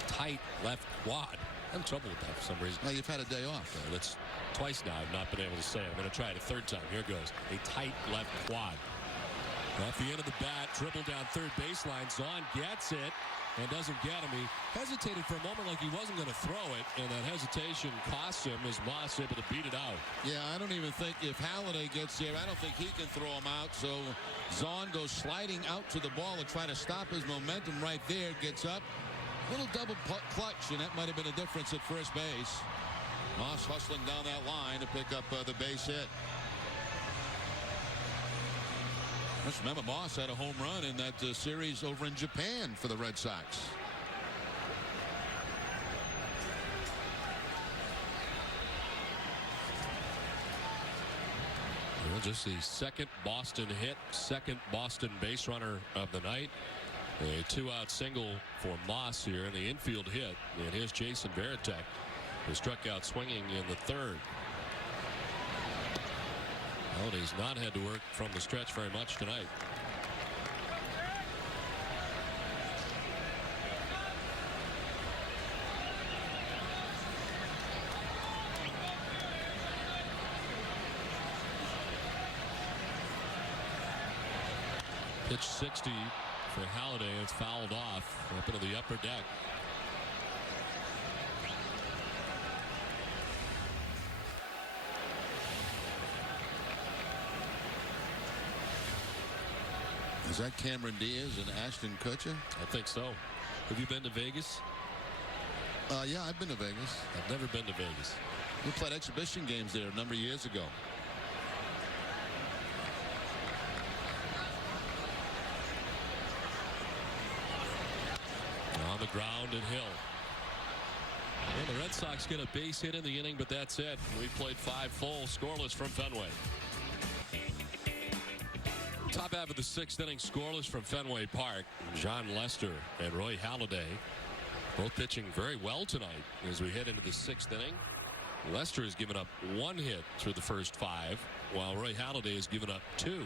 tight left quad. I'm in trouble with that for some reason. Well, you've had a day off. That's twice now I've not been able to say it. I'm going to try it a 3rd time. Here goes. A tight left quad. Off the end of the bat, dribble down third baseline. Zahn gets it and doesn't get him. He hesitated for a moment like he wasn't going to throw it, and that hesitation cost him as Moss able to beat it out. Yeah, I don't even think if Halladay gets there, I don't think he can throw him out. So Zahn goes sliding out to the ball and try to stop his momentum right there. Gets up. Little double clutch, and that might have been a difference at first base. Moss hustling down that line to pick up the base hit. Just remember, Moss had a home run in that series over in Japan for the Red Sox. Well, just the second Boston hit, second Boston base runner of the night. A 2-out single for Moss here in the infield hit. And here's Jason Varitek, who struck out swinging in the 3rd. Halladay's not had to work from the stretch very much tonight. Pitch 60 for Halladay. It's fouled off up into the upper deck. Is that Cameron Diaz and Ashton Kutcher? I think so. Have you been to Vegas? Yeah, I've been to Vegas. I've never been to Vegas. We played exhibition games there a number of years ago. On the ground and Hill. Well, the Red Sox get a base hit in the inning, but that's it. We played 5 full, scoreless from Fenway. Top half of the 6th inning, scoreless from Fenway Park. John Lester and Roy Halladay both pitching very well tonight as we head into the 6th inning. Lester has given up 1 hit through the first 5, while Roy Halladay has given up 2.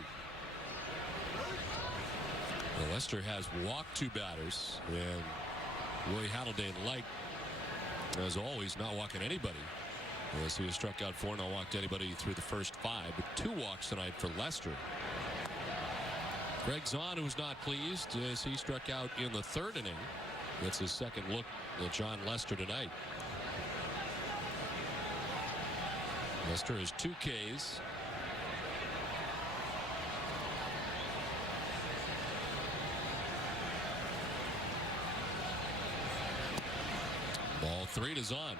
Well, Lester has walked 2 batters, and Roy Halladay, like as always, not walking anybody. Yes, he was struck out 4, no walked anybody through the first 5, but 2 walks tonight for Lester. Greg Zahn, who's not pleased as he struck out in the 3rd inning. That's his second look at John Lester tonight. Lester has 2 Ks. Ball 3 to Zahn.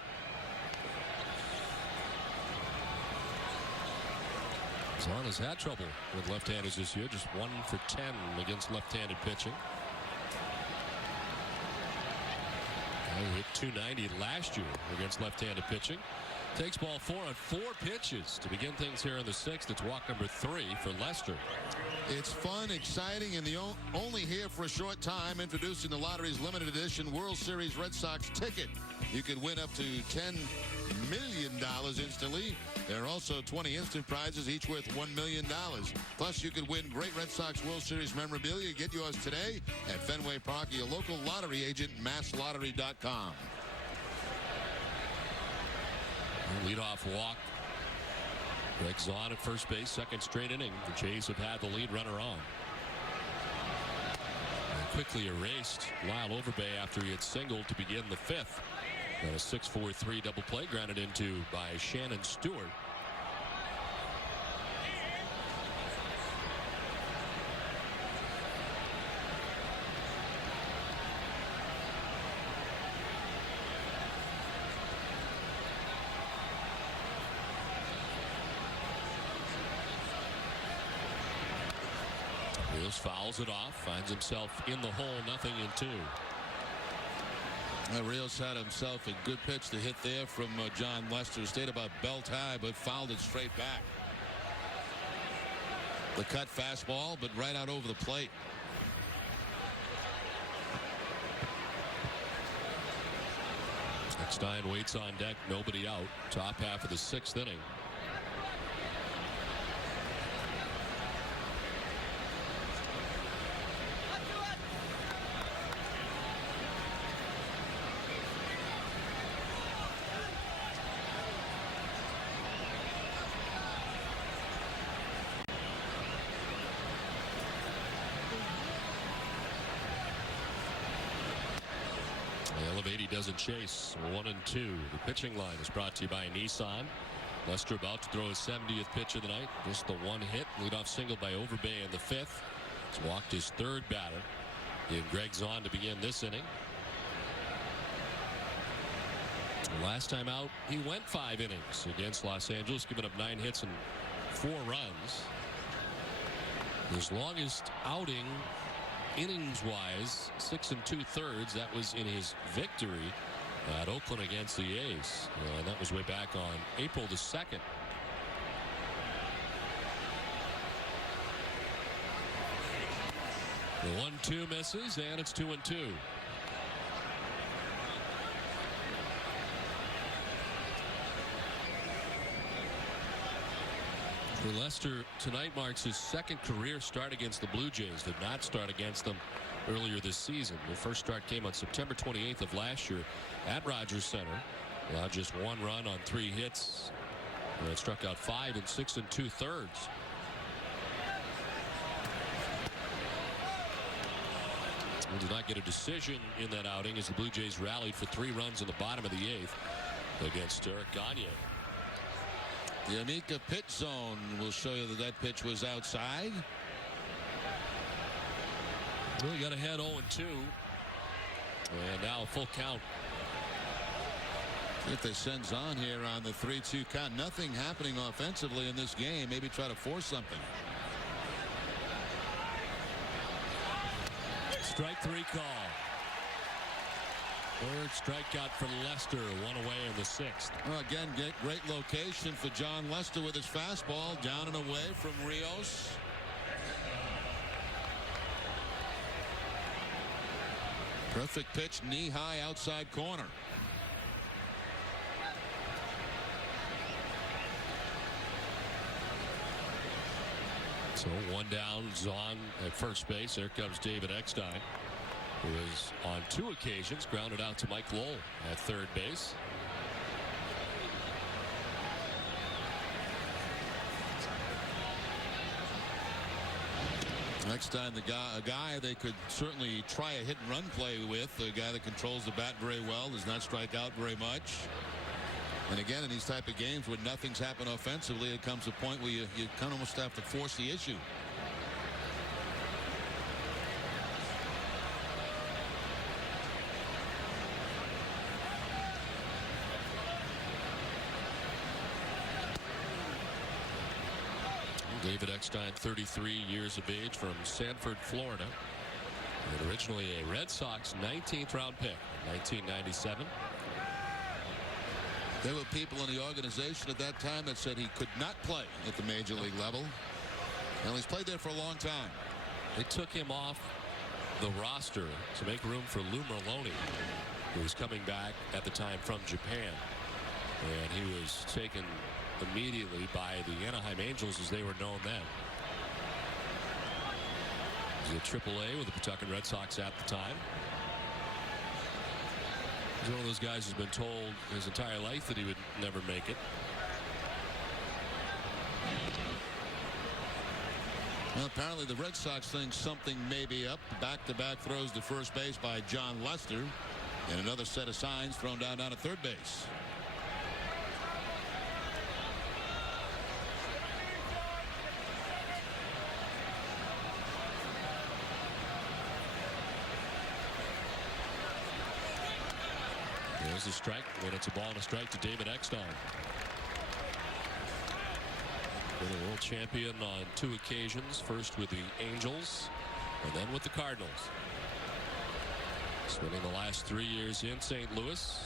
Zahn has had trouble with left-handers this year, just 1 for 10 against left-handed pitching. He hit .290 last year against left-handed pitching. Takes ball 4 on 4 pitches to begin things here in the 6th. It's walk number 3 for Lester. It's fun, exciting, and the only here for a short time. Introducing the lottery's limited edition World Series Red Sox ticket. You could win up to $10 million instantly. There are also 20 instant prizes, each worth $1 million. Plus, you could win great Red Sox World Series memorabilia. Get yours today at Fenway Park, your local lottery agent, masslottery.com. Leadoff walk. Greg Zahn at first base, second straight inning. The Jays have had the lead runner on. And quickly erased Lyle Overbay after he had singled to begin the 5th. And a 6-4-3 double play grounded into by Shannon Stewart. Rios fouls it off, finds himself in the hole, 0-2. Rios had himself a good pitch to hit there from John Lester. Stayed about belt high, but fouled it straight back. The cut fastball, but right out over the plate. Eckstein waits on deck, nobody out. Top half of the 6th inning. Halladay doesn't chase. 1-2. The pitching line is brought to you by Nissan. Lester about to throw his 70th pitch of the night. Just the 1 hit. Leadoff single by Overbay in the 5th. He's walked his 3rd batter. In Greg Zahn to begin this inning. Last time out, he went 5 innings against Los Angeles, giving up 9 hits and 4 runs. His longest outing innings-wise, 6 2/3. That was in his victory at Oakland against the A's. And that was way back on April the 2nd. The 1-2 misses, and it's 2-2. For Lester, tonight marks his 2nd career start against the Blue Jays. Did not start against them earlier this season. The first start came on September 28th of last year at Rogers Center. Allowed just 1 run on 3 hits. And struck out 5 in 6 2/3. He did not get a decision in that outing as the Blue Jays rallied for 3 runs in the bottom of the 8th against Eric Gagne. The Amica pitch zone will show you that pitch was outside. Well, he got ahead 0-2. And now a full count. If they send Zahn here on the 3-2 count, nothing happening offensively in this game. Maybe try to force something. Strike 3 call. 3rd strikeout for Lester, 1 away in the 6th. Well, again, great location for John Lester with his fastball down and away from Rios. Perfect pitch, knee high outside corner. So 1 down, Zahn at first base. Here comes David Eckstein, who is on 2 occasions grounded out to Mike Lowell at 3rd base. Next time, a guy they could certainly try a hit and run play with, a guy that controls the bat very well, does not strike out very much. And again, in these type of games where nothing's happened offensively, it comes to a point where you kind of almost have to force the issue. David Eckstein, 33 years of age, from Sanford, Florida. And originally a Red Sox 19th round pick in 1997. There were people in the organization at that time that said he could not play at the major league level. And he's played there for a long time. They took him off the roster to make room for Lou Merlone, who was coming back at the time from Japan. And he was taken immediately by the Anaheim Angels, as they were known then. He was at AAA with the Pawtucket Red Sox at the time. He's one of those guys who's been told his entire life that he would never make it. Well, apparently the Red Sox think something may be up. Back-to-back throws to first base by John Lester, and another set of signs thrown down at third base. There's a strike, and it's a ball and a strike to David Eckstein. Been a world champion on 2 occasions, first with the Angels and then with the Cardinals. Spending the last 3 years in St. Louis.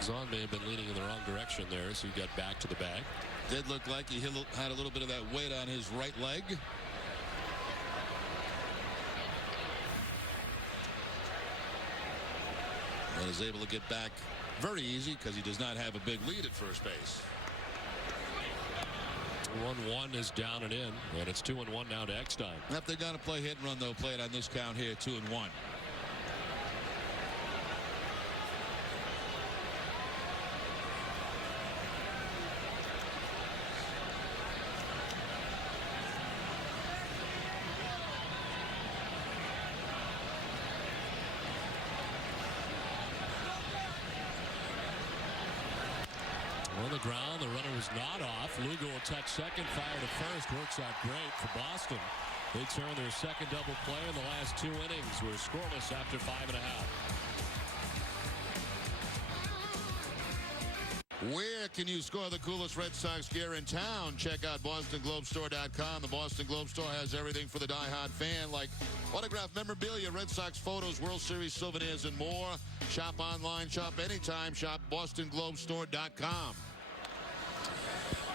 Zahn may have been leaning in the wrong direction there, so he got back to the bag. Did look like he had a little bit of that weight on his right leg. And is able to get back very easy because he does not have a big lead at first base. 1-1 is down and in, and it's 2-1 now to Eckstein. If they're going to play hit and run, they'll play it on this count here, 2-1. On the ground, the runner was not off. Lugo will touch second, fire to first. Works out great for Boston. They turn their second double play in the last 2 innings. We're scoreless after 5.5. Where can you score the coolest Red Sox gear in town? Check out BostonGlobeStore.com. The Boston Globe Store has everything for the diehard fan, like autographed memorabilia, Red Sox photos, World Series souvenirs, and more. Shop online, shop anytime, shop BostonGlobeStore.com.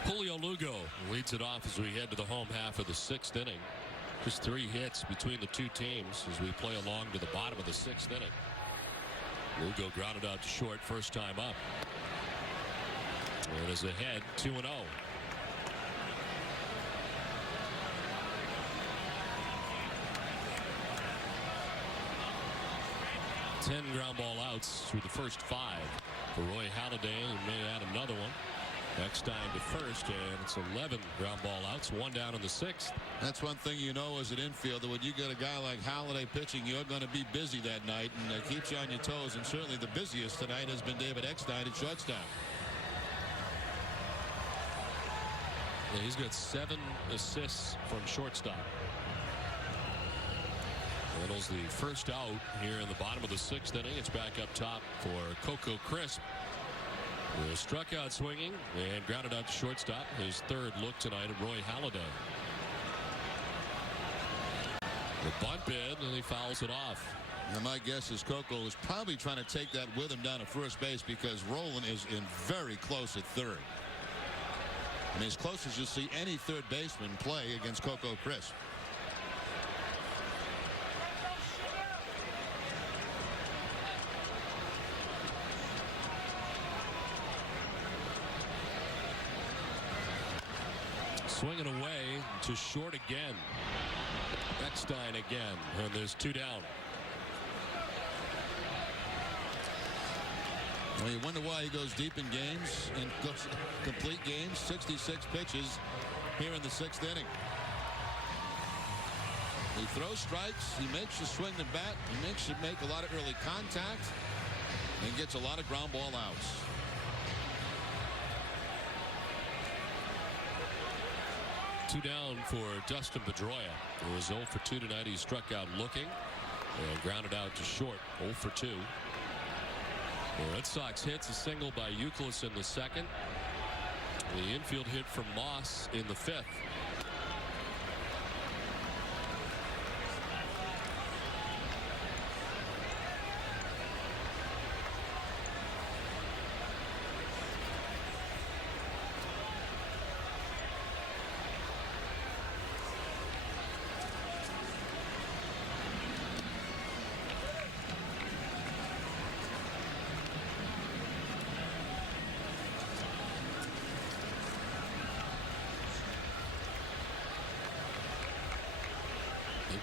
Julio Lugo leads it off as we head to the home half of the 6th inning. Just 3 hits between the 2 teams as we play along to the bottom of the 6th inning. Lugo grounded out to short first time up. And is ahead 2-0. Ten ground ball outs through the first 5 for Roy Halladay, who may add another one. Eckstein to first, and it's 11 ground ball outs, 1 down in the 6th. That's one thing you know as an infielder. When you get a guy like Halladay pitching, you're going to be busy that night, and that keeps you on your toes. And certainly the busiest tonight has been David Eckstein at shortstop. Yeah, he's got 7 assists from shortstop. Little's the first out here in the bottom of the 6th inning. It's back up top for Coco Crisp. Who struck out swinging and grounded out to shortstop. His 3rd look tonight at Roy Halladay. The bunt bid, and he fouls it off. Now my guess is Coco is probably trying to take that with him down to first base because Rolen is in very close at 3rd. I mean, as close as you'll see any third baseman play against Coco Crisp. Swinging away to short again. Eckstein again, and there's 2 down. Well, you wonder why he goes deep in games and goes complete games. 66 pitches here in the 6th inning. He throws strikes. He makes you swing the bat. He makes you make a lot of early contact and gets a lot of ground ball outs. Two down for Dustin Pedroia. He was 0 for 2 tonight. He struck out looking and grounded out to short. 0 for 2. The Red Sox hits a single by Youkilis in the 2nd. The infield hit from Moss in the 5th.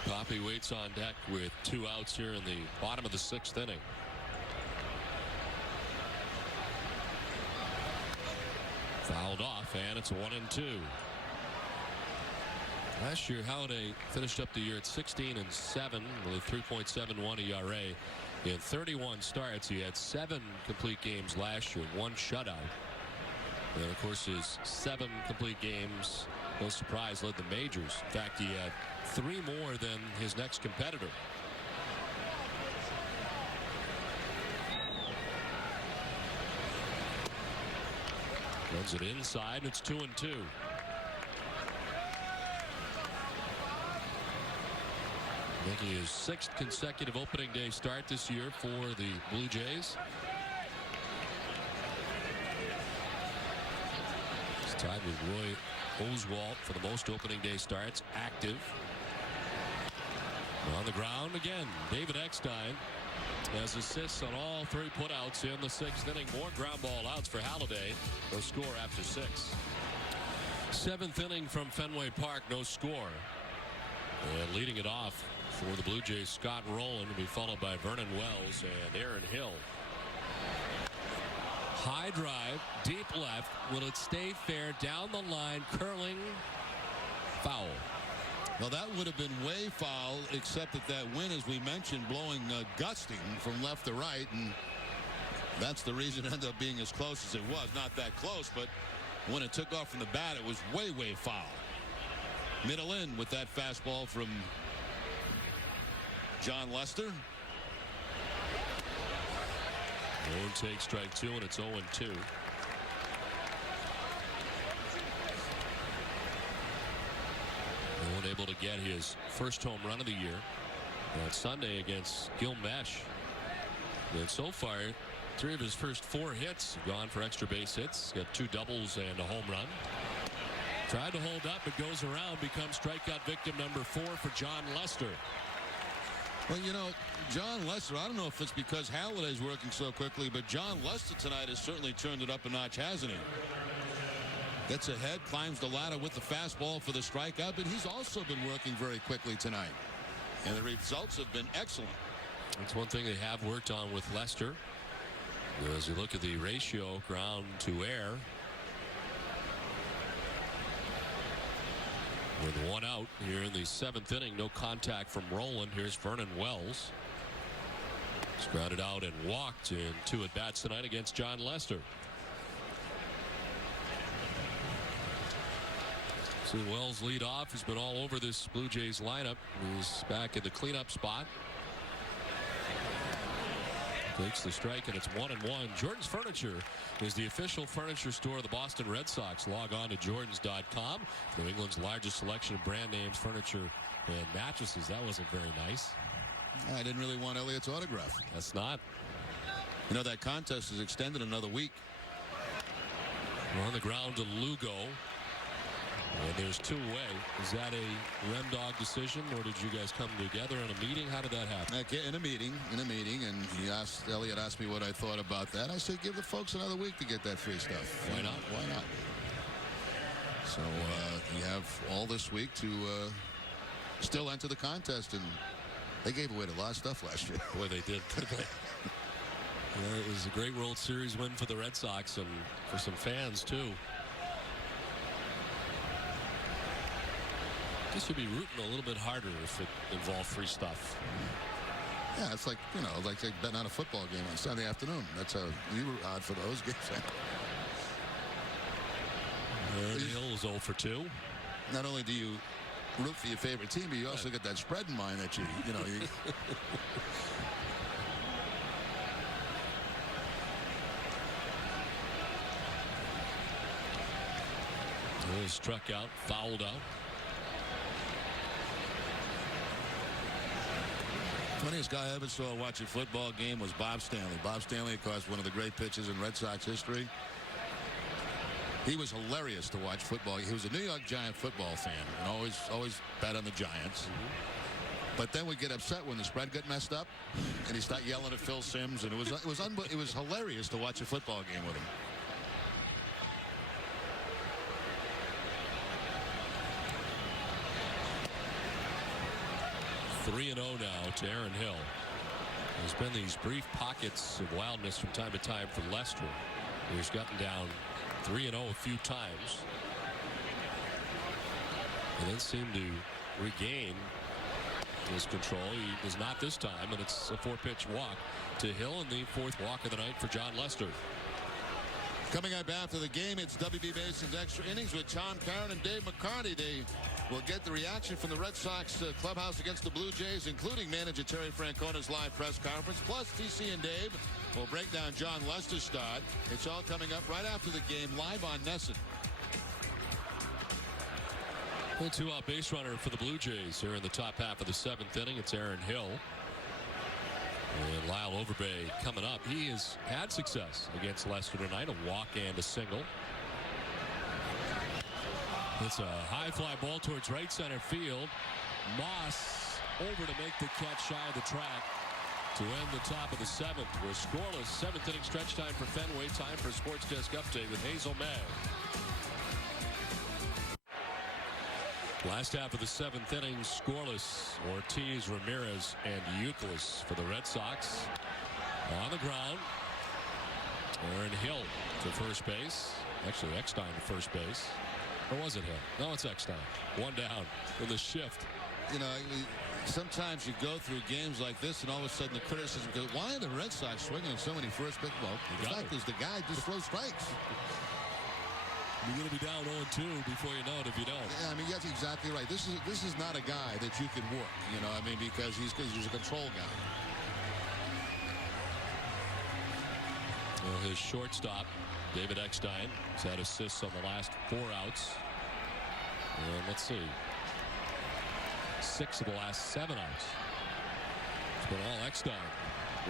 Poppy waits on deck with 2 outs here in the bottom of the 6th inning. Fouled off, and it's 1-2. Last year, Halladay finished up the year at 16-7 with 3.71 ERA. In 31 starts, he had 7 complete games last year, 1 shutout. And of course, his 7 complete games, no surprise, led the majors. In fact, he had 3 more than his next competitor. Runs it inside, and it's 2-2. Making his 6th consecutive opening day start this year for the Blue Jays. He's tied with Roy Oswalt for the most opening day starts. Active. On the ground again, David Eckstein has assists on all 3 putouts in the 6th inning. More ground ball outs for Halladay. No score after 6. 7th inning from Fenway Park, no score. And leading it off for the Blue Jays, Scott Rowland, will be followed by Vernon Wells and Aaron Hill. High drive, deep left. Will it stay fair? Down the line, curling, foul. Well, that would have been way foul, except that wind, as we mentioned, blowing gusting from left to right, and that's the reason it ended up being as close as it was. Not that close, but when it took off from the bat, it was way, way foul. Middle in with that fastball from John Lester. One take, strike 2, and it's 0-2. Able to get his first home run of the year on Sunday against Gilmesh. And so far, 3 of his first 4 hits have gone for extra base hits. Got 2 doubles and a home run. Tried to hold up, but goes around, becomes strikeout victim number 4 for John Lester. Well, you know, John Lester, I don't know if it's because Halladay's working so quickly, but John Lester tonight has certainly turned it up a notch, hasn't he? Gets ahead, climbs the ladder with the fastball for the strikeout, but he's also been working very quickly tonight. And the results have been excellent. That's one thing they have worked on with Lester. As you look at the ratio, ground to air. With 1 out here in the 7th inning, no contact from Rowland. Here's Vernon Wells. He's grounded out and walked in 2 at-bats tonight against John Lester. See Wells lead off. He's been all over this Blue Jays lineup. He's back in the cleanup spot. Takes the strike, and it's 1-1. Jordan's Furniture is the official furniture store of the Boston Red Sox. Log on to jordans.com. New England's largest selection of brand names, furniture, and mattresses. That wasn't very nice. I didn't really want Elliott's autograph. That's not. You know, that contest is extended another week. We're on the ground to Lugo. And there's 2 away. Is that a Rem Dog decision, or did you guys come together in a meeting? How did that happen? Okay, in a meeting, and Elliott asked me what I thought about that. I said, give the folks another week to get that free stuff. Why not? Why not? So you have all this week to still enter the contest, and they gave away a lot of stuff last year. Boy, they did. Yeah, it was a great World Series win for the Red Sox and for some fans too. Guess you'd be rooting a little bit harder if it involved free stuff. Yeah, it's like, you know, like betting on a football game on Sunday afternoon. That's how you were odd for those games. Hill is 0 for 2. Not only do you root for your favorite team, but you also get that spread in mind that you know. Struck out, fouled out. Funniest guy I ever saw watching a football game was Bob Stanley. Bob Stanley, of course, one of the great pitchers in Red Sox history. He was hilarious to watch football. He was a New York Giant football fan and always bet on the Giants. But then would get upset when the spread got messed up, and he'd start yelling at Phil Simms, and it was hilarious to watch a football game with him. 3-0 now to Aaron Hill. There's been these brief pockets of wildness from time to time for Lester. He's gotten down 3-0 a few times and then seemed to regain his control. He does not this time, and it's a 4-pitch walk to Hill, and the 4th walk of the night for John Lester. Coming up after the game, it's WB Mason's Extra Innings with Tom Caron and Dave McCarty. They will get the reaction from the Red Sox clubhouse against the Blue Jays, including manager Terry Francona's live press conference. Plus, TC and Dave will break down John Lester's start. It's all coming up right after the game, live on Nesson. A 2-out base runner for the Blue Jays here in the top half of the 7th inning. It's Aaron Hill. And Lyle Overbay coming up. He has had success against Lester tonight, a walk and a single. It's a high fly ball towards right center field. Moss over to make the catch shy of the track to end the top of the 7th. We're scoreless. 7th inning stretch time for Fenway. Time for a Sports Desk update with Hazel May. Last half of the 7th inning, scoreless. Ortiz, Ramirez, and Euclid for the Red Sox. On the ground, Aaron Hill to first base. Actually, Eckstein to first base. Or was it Hill? No, it's Eckstein. One down in the shift. You know, sometimes you go through games like this, and all of a sudden the criticism goes, why are the Red Sox swinging so many first pitch? Well, the fact is the guy just throws strikes. You're going to be down 0-2 before you know it if you don't. Yeah, I mean, that's exactly right. This is not a guy that you can work, you know, I mean, because he's a control guy. Well, his shortstop, David Eckstein, has had assists on the last 4 outs. And let's see. 6 of the last 7 outs. It's been all Eckstein.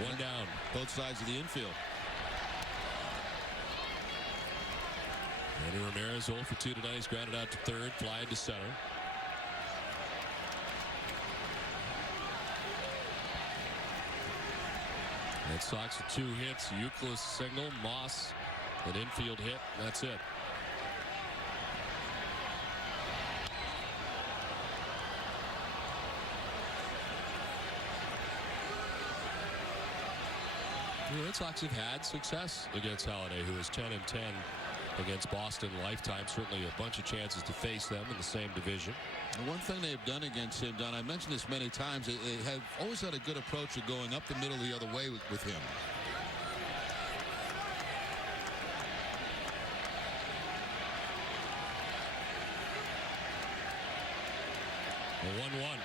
One down. Both sides of the infield. Manny Ramirez 0 for 2 tonight. He's grounded out to third, flying to center. Red Sox with 2 hits. Euclid single, Moss an infield hit. That's it. The Red Sox have had success against Halladay, who is 10-10 against Boston lifetime. Certainly a bunch of chances to face them in the same division. The one thing they've done against him, Don, I mentioned this many times, they have always had a good approach of going up the middle the other way with him. A 1-1.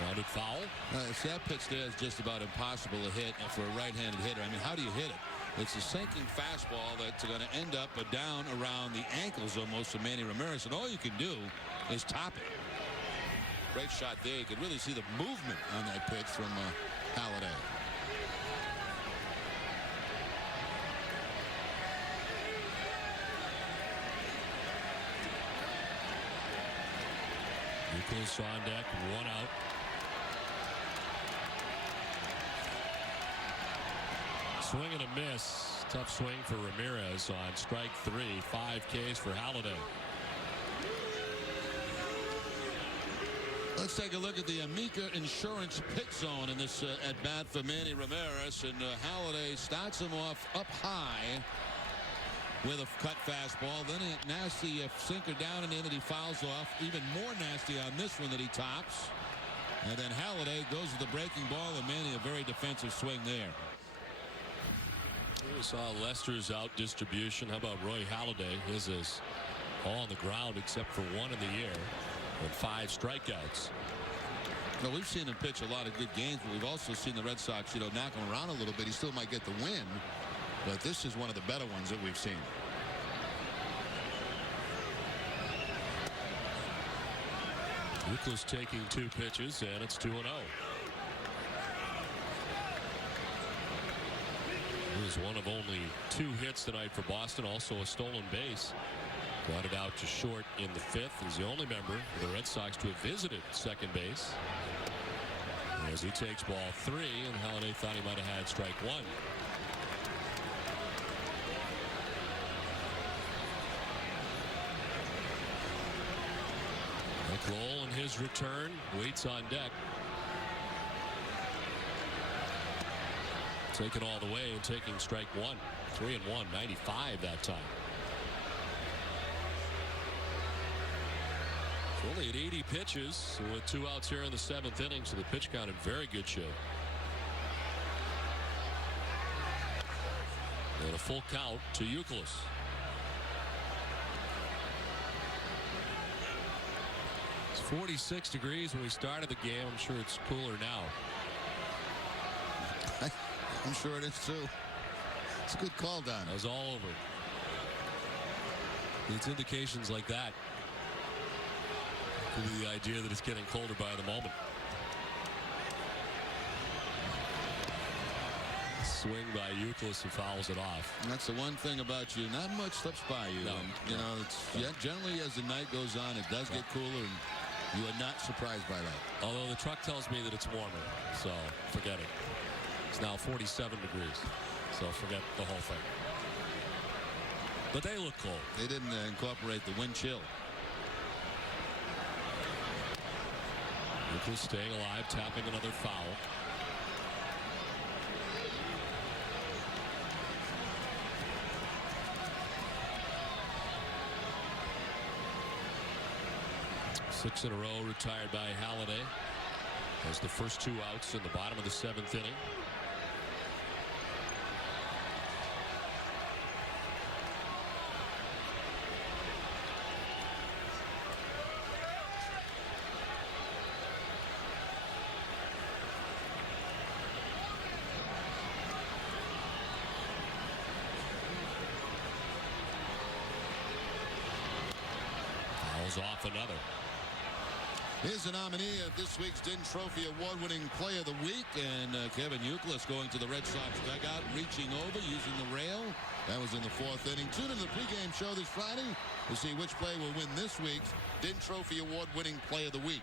Grounded foul. That pitch there is just about impossible to hit for a right-handed hitter. I mean, how do you hit it? It's a sinking fastball that's going to end up down around the ankles almost of Manny Ramirez, and all you can do is top it. Great shot there. You could really see the movement on that pitch from Halladay. Euclid on deck, 1 out. Swing and a miss. Tough swing for Ramirez on strike 3. 5 Ks for Halladay. Let's take a look at the Amica Insurance pit zone in this at bat for Manny Ramirez. And Halladay starts him off up high with a cut fastball. Then a nasty sinker down and in that he fouls off. Even more nasty on this one that he tops. And then Halladay goes to the breaking ball, and Manny a very defensive swing there. We saw Lester's out distribution. How about Roy Halladay? His is all on the ground except for one in the air and 5 strikeouts. Well, we've seen him pitch a lot of good games, but we've also seen the Red Sox, knock him around a little bit. He still might get the win, but this is one of the better ones that we've seen. Euclid taking 2 pitches, and it's 2-0. He was one of only 2 hits tonight for Boston, also a stolen base. Grounded out to short in the 5th. He's the only member of the Red Sox to have visited second base. As he takes ball 3, and Halladay thought he might have had strike 1. Nick Lowell in his return waits on deck. Taking all the way and taking strike 1. 3-1, 95 that time. Only at 80 pitches with 2 outs here in the 7th inning, so the pitch count in very good shape. And a full count to Euclid. It's 46 degrees when we started the game. I'm sure it's cooler now. I'm sure it is too. It's a good call, Don. That was all over. It's indications like that. Could be the idea that it's getting colder by the moment. Swing by Euclid, who fouls it off. And that's the one thing about you. Not much slips by you. No. And, it's generally as the night goes on, it does get cooler, and you are not surprised by that. Although the truck tells me that it's warmer, so forget it. It's now 47 degrees, so forget the whole thing. But they look cold. They didn't incorporate the wind chill. Euclid staying alive, tapping another foul. Six in a row retired by Halladay. As the first 2 outs in the bottom of the 7th inning. Fouls off another. Here's the nominee of this week's DIN Trophy Award-winning Player of the Week, and Kevin Euclid going to the Red Sox dugout, reaching over, using the rail. That was in the 4th inning. Tune in to the pregame show this Friday to see which player will win this week's DIN Trophy Award-winning Player of the Week.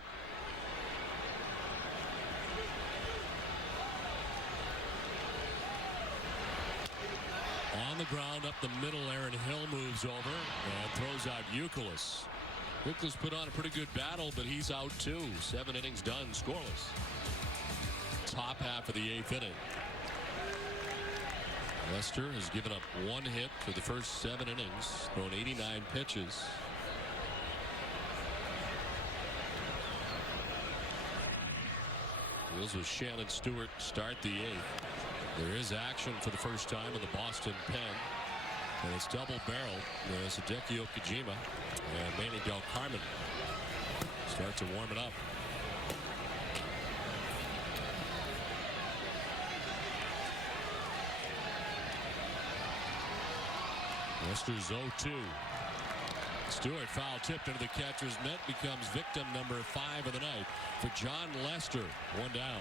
On the ground up the middle, Aaron Hill moves over and throws out Euclid. Euclid's put on a pretty good battle, but he's out too. 7 innings done, scoreless. Top half of the 8th inning. Lester has given up 1 hit for the first 7 innings, thrown 89 pitches. Wheels with Shannon Stewart start the 8th. There is action for the first time in the Boston pen. And it's double barrel. There's Hideki Okajima and Manny Del Carmen start to warm it up. Lester's 0-2. Stewart foul tipped into the catcher's net, becomes victim number 5 of the night for John Lester. 1 down.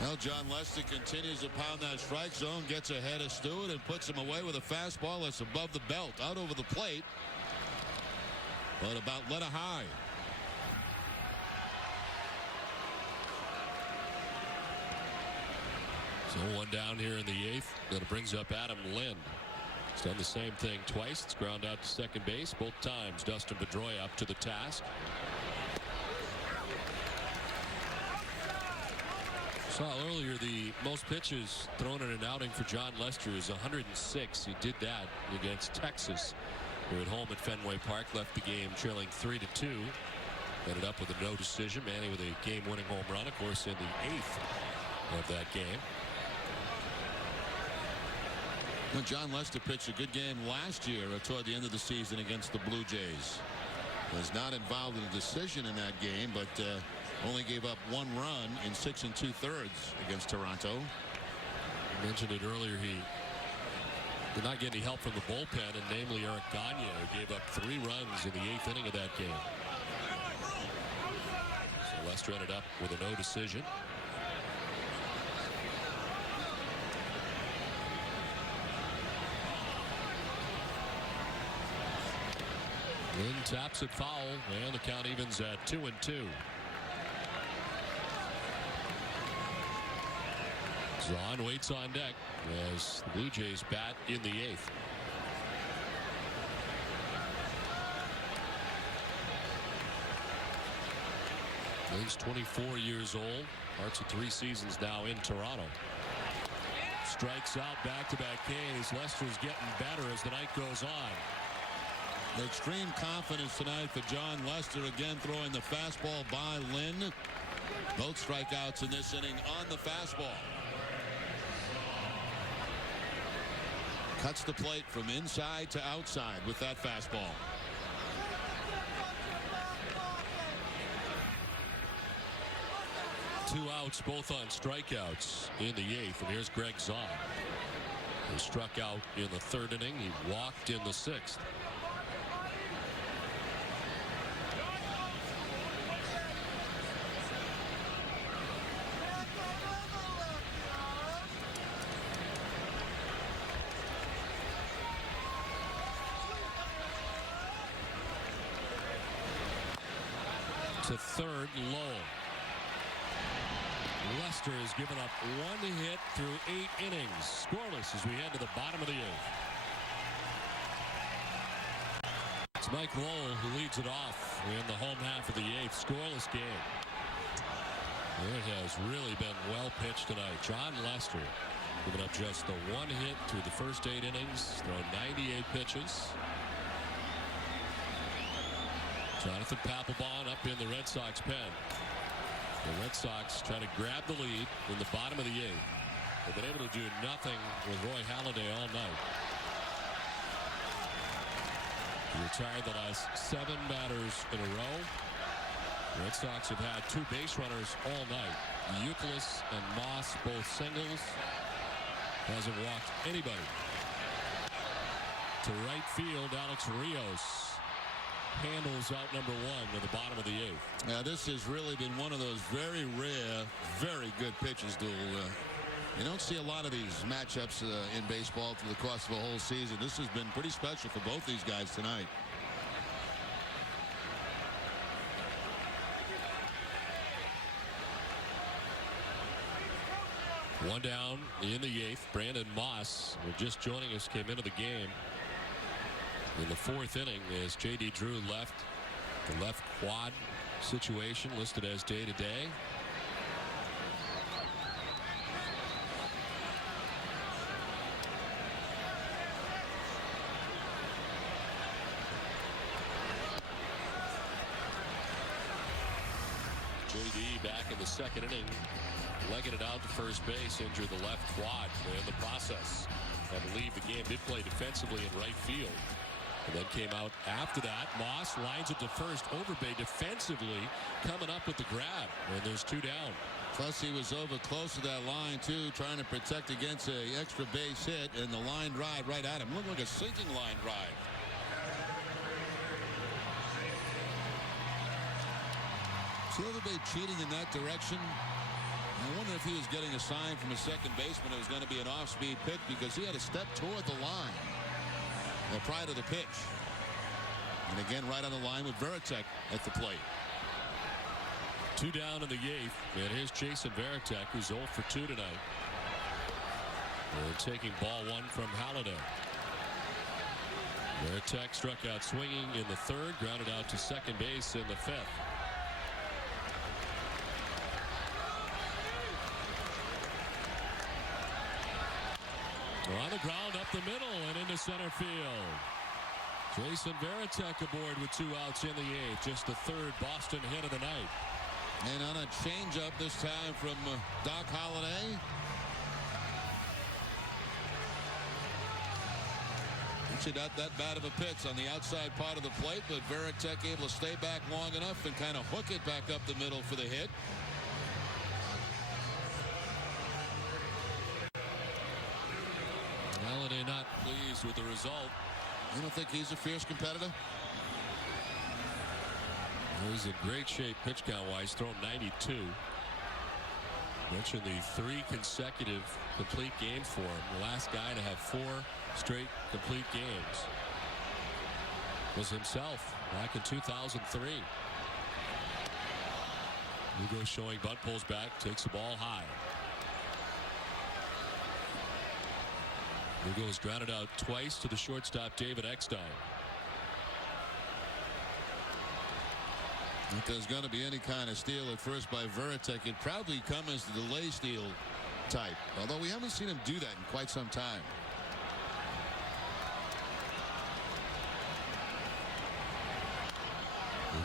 Well, John Lester continues to pound that strike zone, gets ahead of Stewart and puts him away with a fastball that's above the belt, out over the plate, but about letter high. So 1 down here in the 8th. That brings up Adam Lind. He's done the same thing twice. It's ground out to second base. Both times Dustin Pedroia up to the task. Saw earlier the most pitches thrown in an outing for John Lester is 106. He did that against Texas. They're at home at Fenway Park. Left the game trailing 3-2. Ended up with a no decision. Manny with a game-winning home run, of course, in the 8th of that game. Well, John Lester pitched a good game last year toward the end of the season against the Blue Jays. Was not involved in a decision in that game, but only gave up 1 run in 6 2/3 against Toronto. I mentioned it earlier. He did not get any help from the bullpen, and namely Eric Gagne, who gave up 3 runs in the 8th inning of that game. So Lester ended up with a no decision. Lynn taps it foul, and the count evens at 2-2. Zahn waits on deck as the Blue Jays bat in the 8th. Lynn's 24 years old. Parts of 3 seasons now in Toronto. Strikes out back-to-back Ks. Lester's getting better as the night goes on. Extreme confidence tonight for John Lester, again throwing the fastball by Lynn. Both strikeouts in this inning on the fastball. Cuts the plate from inside to outside with that fastball. Two outs, both on strikeouts in the 8th. And here's Greg Zahn, who struck out in the 3rd inning. He walked in the 6th. To third, low. Lester has given up 1 hit through 8 innings. Scoreless as we head to the bottom of the 8th. It's Mike Lowell who leads it off in the home half of the 8th. Scoreless game. It has really been well pitched tonight. John Lester giving up just the 1 hit through the first 8 innings. Thrown 98 pitches. Jonathan Papelbon up in the Red Sox pen. The Red Sox try to grab the lead in the bottom of the 8th. They've been able to do nothing with Roy Halladay all night. He retired the last 7 batters in a row. The Red Sox have had 2 base runners all night. Youkilis and Moss both singles. Hasn't walked anybody. To right field, Alex Rios handles out number 1 in the bottom of the 8th. Now this has really been one of those very rare, very good pitches, duel. You don't see a lot of these matchups in baseball through the course of a whole season. This has been pretty special for both these guys tonight. One down in the 8th. Brandon Moss, who just joining us, came into the game in the 4th inning as J.D. Drew left. The left quad situation listed as day-to-day. J.D. back in the 2nd inning, legging it out to first base, injured the left quad in the process. I believe the game did play defensively in right field. And then came out after that. Moss lines it to first. Overbay defensively coming up with the grab. And there's 2 down. Plus he was over close to that line too, trying to protect against a extra base hit, and the line drive right at him. Looked like a sinking line drive. See Overbay cheating in that direction? I wonder if he was getting a sign from a second baseman it was going to be an off-speed pitch, because he had a step toward the line prior to the pitch. And again, right on the line with Veritek at the plate. 2 down in the 8th. And here's Jason Veritek, who's 0 for 2 tonight. And taking ball 1 from Halladay. Veritek struck out swinging in the 3rd, grounded out to second base in the 5th. On the ground, up the middle, and into center field. Jason Varitek aboard with 2 outs in the 8th. Just the 3rd Boston hit of the night. And on a changeup this time from Doc Halladay. Actually not that bad of a pitch on the outside part of the plate, but Varitek able to stay back long enough and kind of hook it back up the middle for the hit. Halladay not pleased with the result. You don't think he's a fierce competitor? He's in great shape pitch count-wise, thrown 92. Mentioned the 3 consecutive complete games for him. The last guy to have 4 straight complete games was himself back in 2003. Lugo showing bunt, pulls back, takes the ball high. Lugo has grounded out twice to the shortstop David Eckstein. If there's going to be any kind of steal at first by Varitek, it probably come as the delay steal type. Although we haven't seen him do that in quite some time.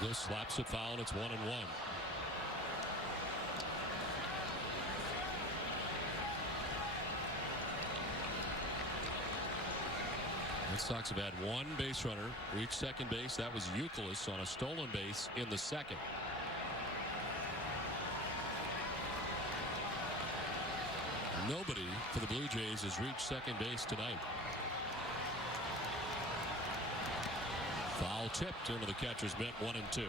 Lugo slaps it foul, and it's 1-1. Red Sox have had 1 base runner reach second base. That was Youkilis on a stolen base in the 2nd. Nobody for the Blue Jays has reached second base tonight. Foul tipped into the catcher's mitt, 1-2.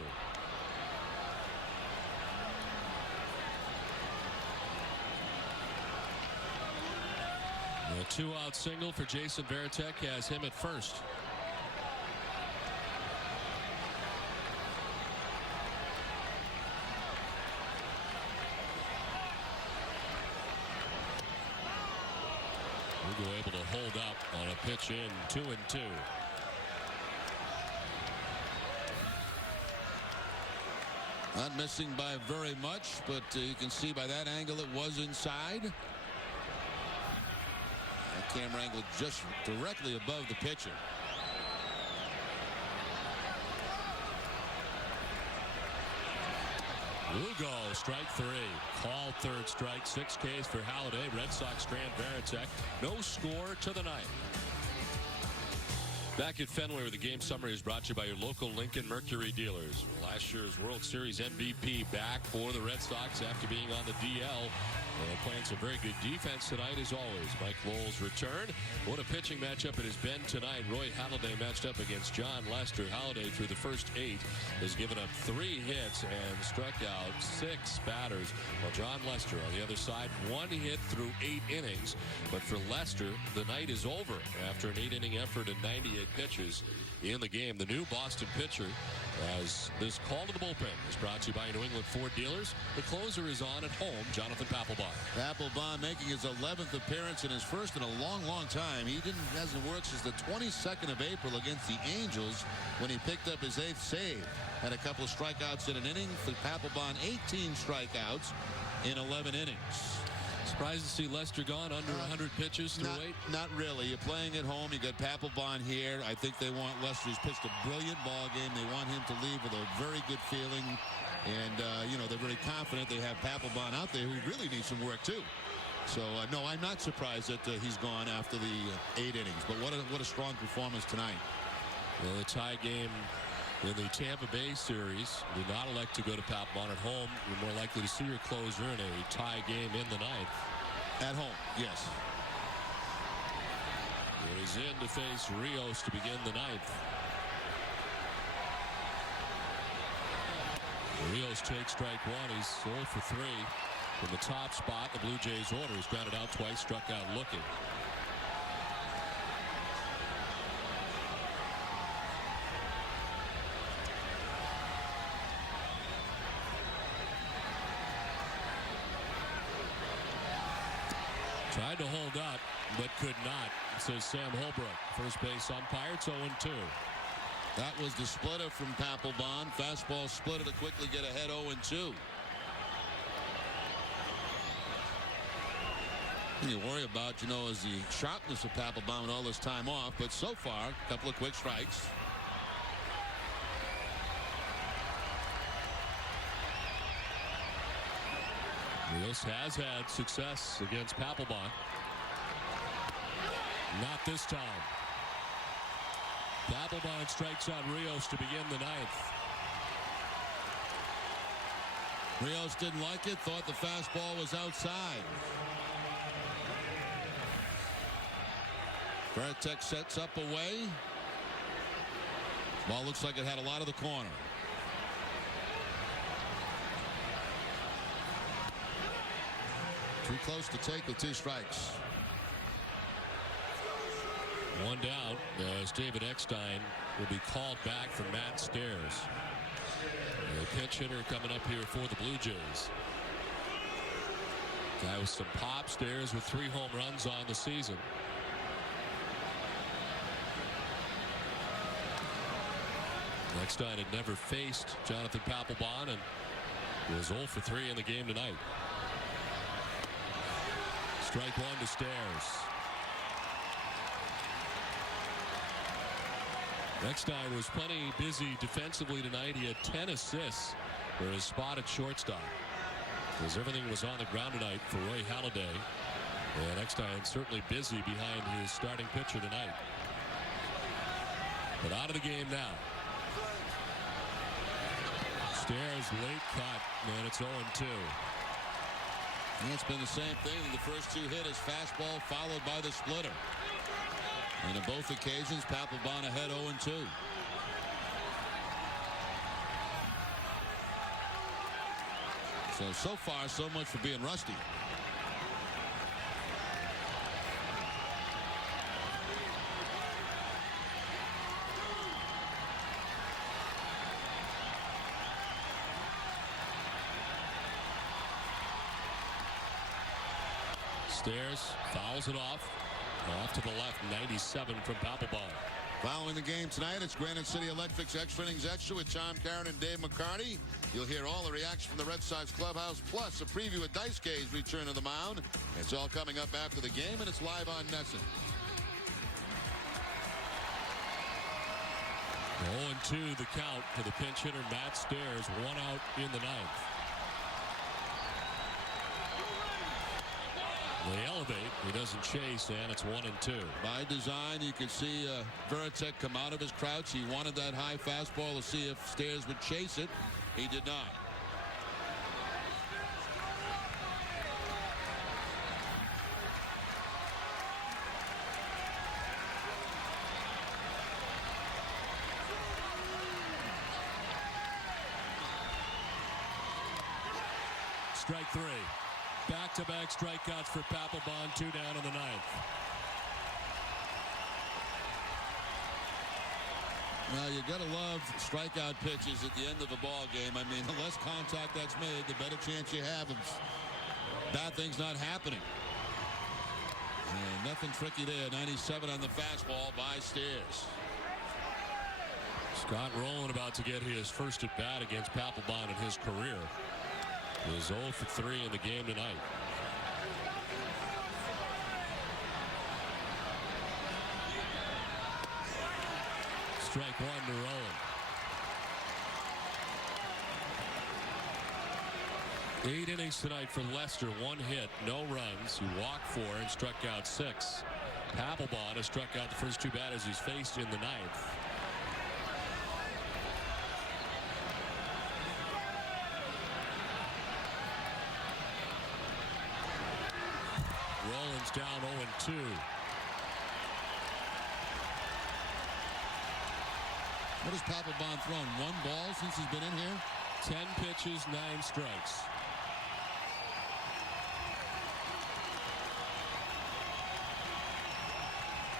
A 2-out single for Jason Varitek has him at first. Lugo able to hold up on a pitch in, 2-2. Not missing by very much, but you can see by that angle it was inside. Camera angle just directly above the pitcher. Lugo, strike 3. Called 3rd strike, 6 Ks for Halladay. Red Sox strand Varitek. No score to the 9th. Back at Fenway, where the game summary is brought to you by your local Lincoln Mercury dealers. Last year's World Series MVP back for the Red Sox after being on the DL. And playing some very good defense tonight as always. Mike Lowell's return. What a pitching matchup it has been tonight. Roy Halladay matched up against John Lester. Halladay through the first 8 has given up 3 hits and struck out 6 batters. While John Lester on the other side, 1 hit through 8 innings. But for Lester, the night is over after an 8-inning effort and 98 pitches in the game. The new Boston pitcher, as this call to the bullpen is brought to you by New England Ford dealers. The closer is on at home, Jonathan Papelbon. Papelbon making his 11th appearance and his first in a long time. He hasn't worked since the 22nd of April against the Angels when he picked up his 8th save. Had a couple of strikeouts in an inning. For Papelbon, 18 strikeouts in 11 innings. Surprised to see Lester gone under 100 pitches through 8? Not really. You're playing at home. You got Papelbon here. I think they want Lester. He's pitched a brilliant ball game. They want him to leave with a very good feeling. And, you know, they're very confident they have Papelbon out there who really needs some work, too. So, no, I'm not surprised that he's gone after the 8 innings. But what a strong performance tonight. Well, the tie game in the Tampa Bay series did not elect to go to Papelbon at home. You're more likely to see your closer in a tie game in the 9th. At home, yes. Here he's in to face Rios to begin the 9th. Rios takes strike 1. He's 0 for 3. From the top spot, the Blue Jays order. He's grounded out twice, struck out looking. Tried to hold up, but could not, says Sam Holbrook. First base umpire, it's 0-2. That was the splitter from Papelbon. Fastball splitter to quickly get ahead 0-2. You worry about, is the sharpness of Papelbon with all this time off. But so far, a couple of quick strikes. Rios has had success against Papelbon. Not this time. Papelbon strikes out Rios to begin the ninth. Rios didn't like it, thought the fastball was outside. Veritek sets up away. Ball looks like it had a lot of the corner. Too close to take with 2 strikes. One down as David Eckstein will be called back from Matt Stairs. The pinch hitter coming up here for the Blue Jays. Guy with some pop. Stairs with 3 home runs on the season. Eckstein had never faced Jonathan Papelbon and was 0 for 3 in the game tonight. Strike 1 to Stairs. Eckstein was plenty busy defensively tonight. He had 10 assists for his spot at shortstop. As everything was on the ground tonight for Roy Halladay. And Eckstein certainly busy behind his starting pitcher tonight. But out of the game now. Stairs late cut, and it's 0-2. And it's been the same thing. The first 2 hit is fastball followed by the splitter. And in both occasions, Papelbon ahead 0-2. So far, so much for being rusty. Stairs fouls it off to the left. 97 from Papelbon. Following the game tonight, it's Granite City Electric's Extra Innings Extra with Tom Caron and Dave McCarty. You'll hear all the reaction from the Red Sox clubhouse, plus a preview of Dice K's return to the mound. It's all coming up after the game, and it's live on NESN. 0-2 the count to the pinch hitter Matt Stairs. 1 out in the ninth. They elevate. He doesn't chase, and it's 1-2. By design, you can see Veritek come out of his crouch. He wanted that high fastball to see if Stairs would chase it. He did not. Strike 3. Back-to-back strikeouts for Papelbon. 2 down in the ninth. Well, you got to love strikeout pitches at the end of a ball game. I mean, the less contact that's made, the better chance you have of bad things not happening. And nothing tricky there. 97 on the fastball by Stairs. Scott Rowland about to get his first at bat against Papelbon in his career. He was 0 for 3 in the game tonight. Strike 1 to Rowland. 8 innings tonight for Lester. 1 hit, no runs. He walked 4 and struck out 6. Papelbon has struck out the first 2 batters he's faced in the ninth. Rowland's down 0-2. What has Papelbon thrown? 1 ball since he's been in here? 10 pitches, 9 strikes.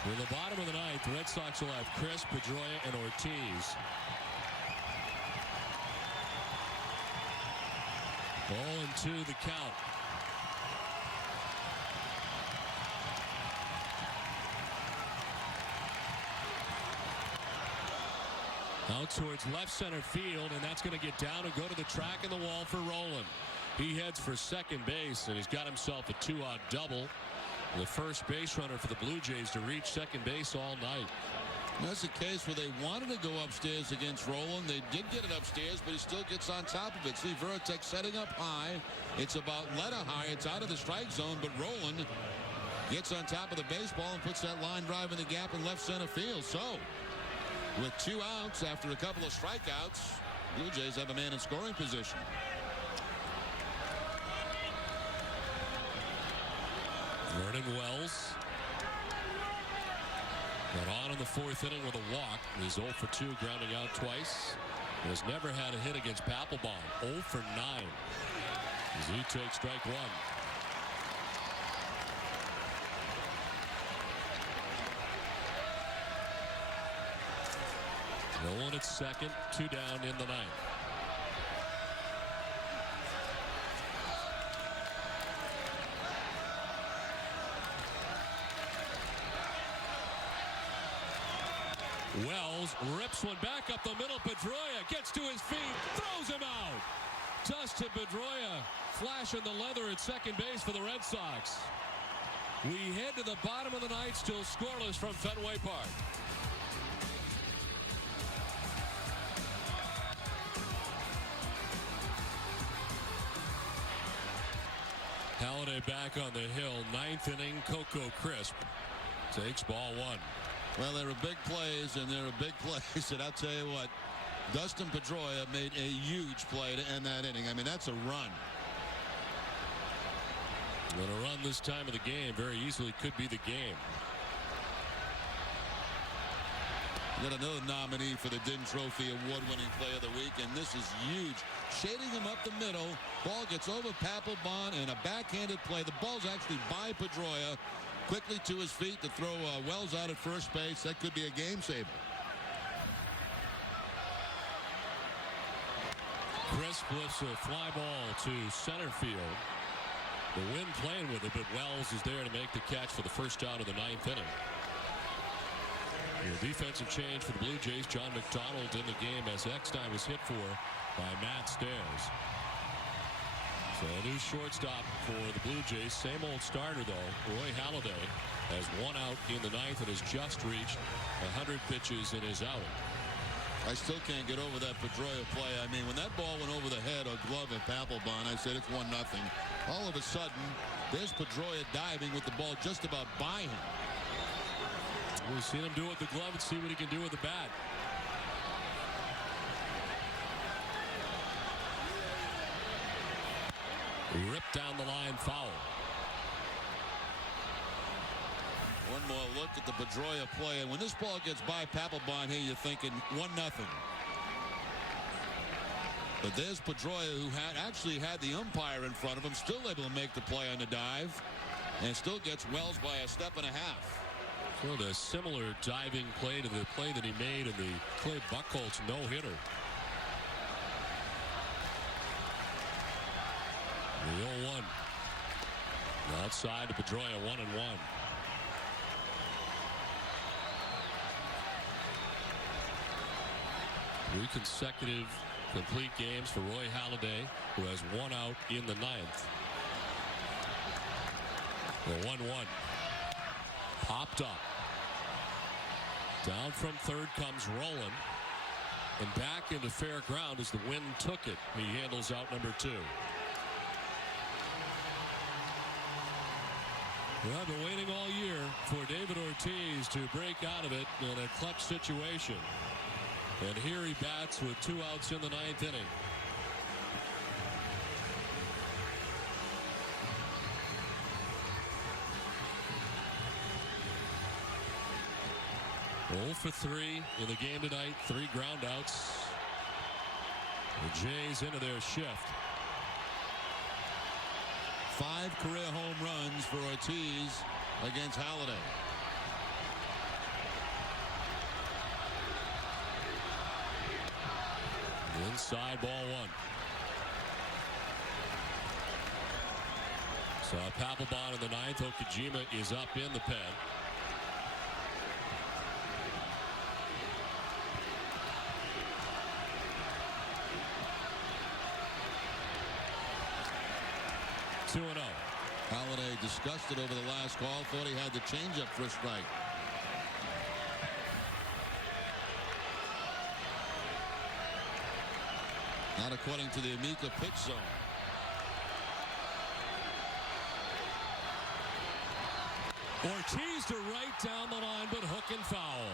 In the bottom of the ninth, the Red Sox will have Chris, Pedroia, and Ortiz. 0-2 the count. Out towards left center field, and that's going to get down and go to the track and the wall for Rowland. He heads for second base, and he's got himself a 2-out double. The first base runner for the Blue Jays to reach second base all night. That's a case where they wanted to go upstairs against Roland. They did get it upstairs, but he still gets on top of it. See, Veritek setting up high. It's about letter high. It's out of the strike zone, but Roland gets on top of the baseball and puts that line drive in the gap in left center field. So, with 2 outs after a couple of strikeouts, Blue Jays have a man in scoring position. Vernon Wells got on in the 4th inning with a walk. He's 0 for 2, grounding out twice. He has never had a hit against Papelbon. 0 for 9 as he takes strike 1. No one at second, 2 down in the 9th. Wells rips one back up the middle. Pedroia gets to his feet, throws him out. Dustin Pedroia flashing the leather at second base for the Red Sox. We head to the bottom of the 9th, still scoreless from Fenway Park. Halladay back on the hill. 9th inning. Coco Crisp takes ball 1. Well, there are big plays, and there are big plays, and I'll tell you what, Dustin Pedroia made a huge play to end that inning. I mean, that's a run. And a run this time of the game very easily could be the game. We got another nominee for the Din Trophy award-winning play of the week, and this is huge. Shading him up the middle. Ball gets over Papelbon, and a backhanded play. The ball's actually by Pedroia. Quickly to his feet to throw Wells out at first base. That could be a game saver. Crisp lifts a fly ball to center field. The wind playing with it, but Wells is there to make the catch for the first out of the 9th inning. The defensive change for the Blue Jays. John McDonald in the game as Eckstein was hit for by Matt Stairs. So a new shortstop for the Blue Jays. Same old starter, though. Roy Halladay has 1 out in the 9th and has just reached 100 pitches in his outing. I still can't get over that Pedroia play. I mean, when that ball went over the head or glove of Papelbon, I said it's 1-0. All of a sudden, there's Pedroia diving with the ball just about by him. We've seen him do it with the glove and see what he can do with the bat. Ripped down the line, foul. One more look at the Pedroia play, and when this ball gets by Papelbon here, you're thinking 1-0. But there's Pedroia, who actually had the umpire in front of him, still able to make the play on the dive, and still gets Wells by a step and a half. Well, a similar diving play to the play that he made in the Clay Buchholz no-hitter. The 0-1. Outside to Pedroia, 1-1. 3 consecutive complete games for Roy Halladay, who has 1 out in the 9th. The 1-1. Popped up. Down from third comes Roland. And back into fair ground as the wind took it. He handles out number 2. Well, I've been waiting all year for David Ortiz to break out of it in a clutch situation. And here he bats with 2 outs in the 9th inning. Roll for 3 in the game tonight. 3 groundouts. The Jays into their shift. 5 career home runs for Ortiz against Halladay. Inside, ball 1. So Papelbon in the 9th. Okajima is up in the pen. Halladay disgusted over the last call. Thought he had the changeup for a strike. Not according to the Amica pitch zone. Ortiz to right down the line, but hook and foul.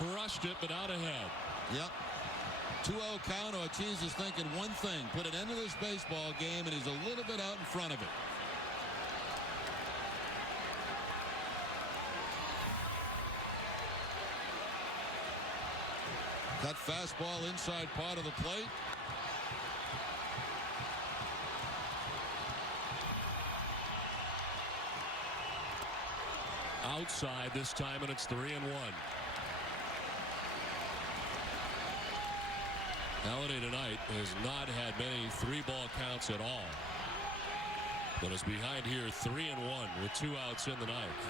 Crushed it, but out ahead. Yep. 2-0 count. Ortiz is thinking one thing. Put an end to this baseball game, and he's a little bit out in front of it. That fastball inside part of the plate. Outside this time, and it's 3-1. Halladay tonight has not had many 3-ball counts at all, but is behind here 3-1 with 2 outs in the ninth.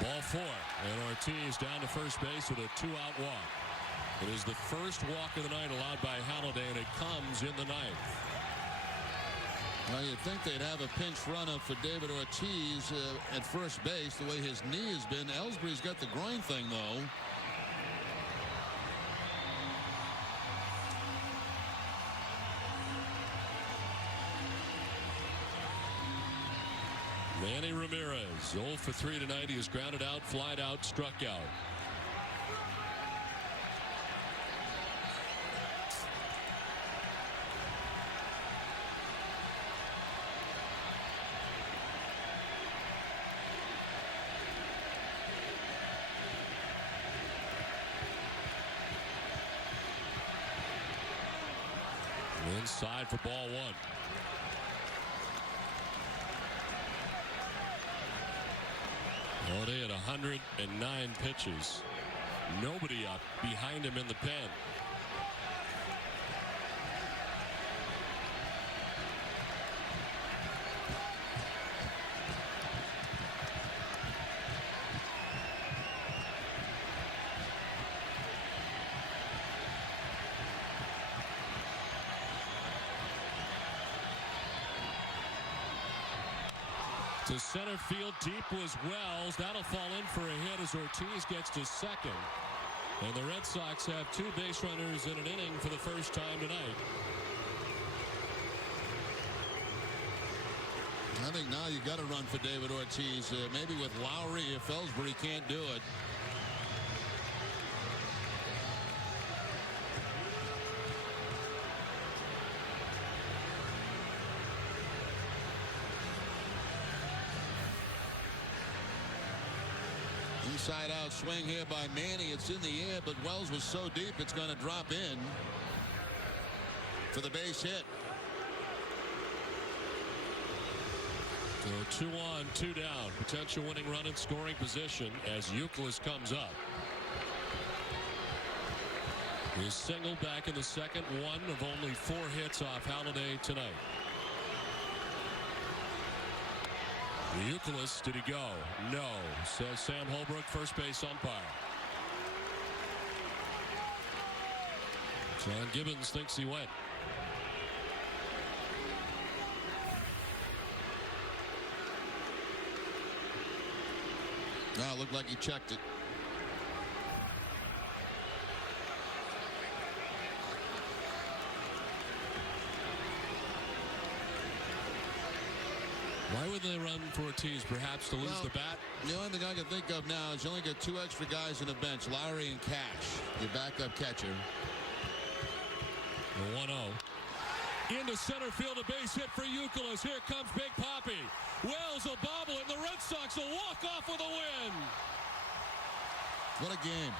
Ball 4, and Ortiz down to first base with a 2-out walk. It is the first walk of the night allowed by Halladay, and it comes in the ninth. Well, you'd think they'd have a pinch runner for David Ortiz at first base, the way his knee has been. Ellsbury's got the groin thing, though. Manny Ramirez, 0 for 3 tonight. He is grounded out, flied out, struck out. Inside for ball 1. Halladay at 109 pitches. Nobody up behind him in the pen. To center field deep was Wells. That'll fall in for a hit as Ortiz gets to second. And the Red Sox have 2 base runners in an inning for the first time tonight. I think now you got to run for David Ortiz. Maybe with Lowry if Ellsbury can't do it. Inside out swing here by Manny. It's in the air, but Wells was so deep it's going to drop in for the base hit. So 2 on, 2 down. Potential winning run in scoring position as Euclid comes up. He's singled back in the second, 1 of only 4 hits off Halladay tonight. Euclid, did he go? No, says Sam Holbrook, first base umpire. John Gibbons thinks he went. No, it looked like he checked it. Why would they run for Ortiz? Perhaps to lose the bat? The only thing I can think of now is you only got 2 extra guys on the bench, Lowry and Cash, your backup catcher. The 1-0. Into center field, a base hit for Euclid. Here comes Big Papi. Wells will bobble, and the Red Sox will walk off with a win. What a game.